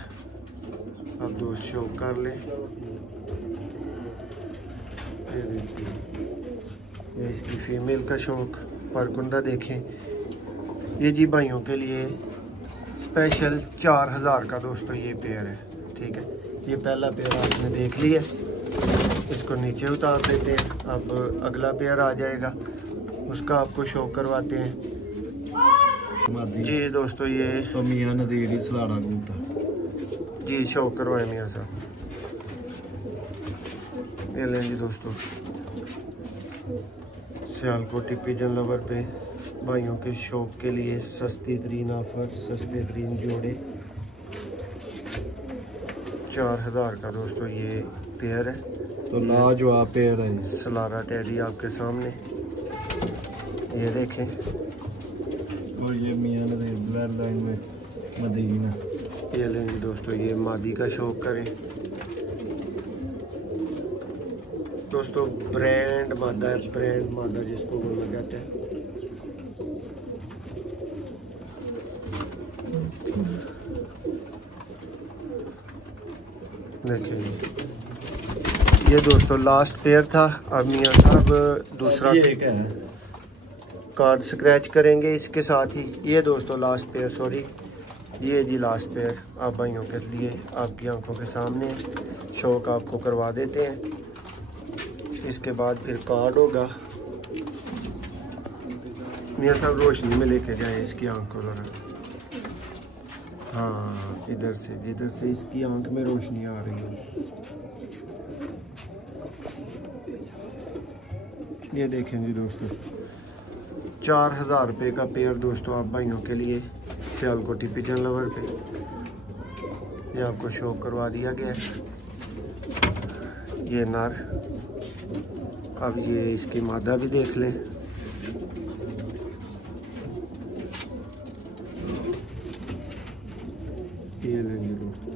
आप दोस्त शो कर लें। ये देखिए, ये इसकी फीमेल का शौक, परकुंदा देखें। ये जी भाइयों के लिए स्पेशल 4000 का दोस्तों ये पेयर है, ठीक है। ये पहला पेयर आपने देख लिया, इसको नीचे उतार देते हैं। अब अगला पेयर आ जाएगा, उसका आपको शो करवाते हैं जी। दोस्तों ये तो मियाँ नदीर ही सलाड़ा घूमता जी, शो करवाए मियाँ साहब। ये लें जी दोस्तों, सियालकोटी पिजन लवर पे भाइयों के शौक के लिए सस्ती तरीन ऑफर, सस्ते तरीन जोड़े। 4000 का दोस्तों ये पेयर है। तो लाजवाब पेयर है। सलारा टेडी आपके सामने, ये देखें। और ये मियाँ नदीर ब्लड लाइन में मदीना। ये लें जी दोस्तों, ये मादी का शौक करें दोस्तों। ब्रांड मादा है, ब्रांड मादा जिसको बोला कहते हैं। देखिए ये दोस्तों लास्ट पेयर था। अब मियाँ साहब दूसरा कार्ड स्क्रैच करेंगे इसके साथ ही। ये दोस्तों लास्ट पेयर, सॉरी ये जी लास्ट पेयर आप भाइयों के लिए आपकी आंखों के सामने शौक आपको करवा देते हैं। इसके बाद फिर कार्ड होगा। मियाँ साहब रोशनी में लेके जाए इसकी आंख को जरा। हाँ इधर से, जिधर से इसकी आंख में रोशनी आ रही है। ये देखें जी दोस्तों, 4000 रुपये का पेयर दोस्तों आप भाइयों के लिए सियालकोटी पिजन लवर पे। ये आपको शो करवा दिया गया है। ये नर, अब ये इसकी मादा भी देख लें। ये लेंगे दोस्तों,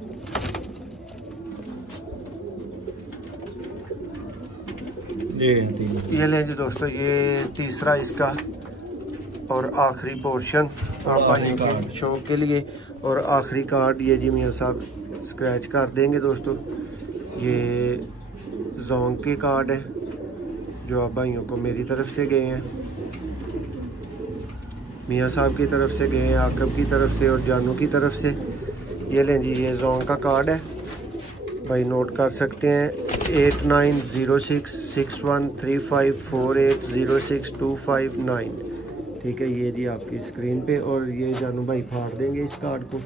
ये लेंगे दोस्तों, ये तीसरा इसका और आखिरी पोर्शन आप शो के लिए। और आखिरी कार्ड ये जी मियाँ साहब स्क्रैच कर देंगे दोस्तों। ये जोंग के कार्ड है जो आप भाइयों को मेरी तरफ से गए हैं, मियाँ साहब की तरफ से गए हैं, आकब की तरफ से और जानू की तरफ से। ये लें जी, ये जोंग का कार्ड है भाई, नोट कर सकते हैं। 8906613548062559। ठीक है, ये जी आपकी स्क्रीन पे। और ये जानू भाई फाड़ देंगे इस कार्ड को।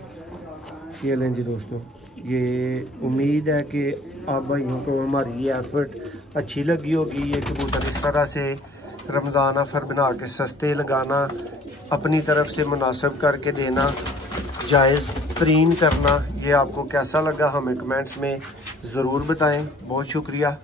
ये लें जी दोस्तों, ये उम्मीद है कि आप भाइयों को हमारी ये एफर्ट अच्छी लगी होगी। ये कबूतर इस तरह से रमज़ान ऑफ़र बना के सस्ते लगाना, अपनी तरफ से मुनासिब करके देना, जायज़ तरीन करना, ये आपको कैसा लगा हमें कमेंट्स में ज़रूर बताएं। बहुत शुक्रिया।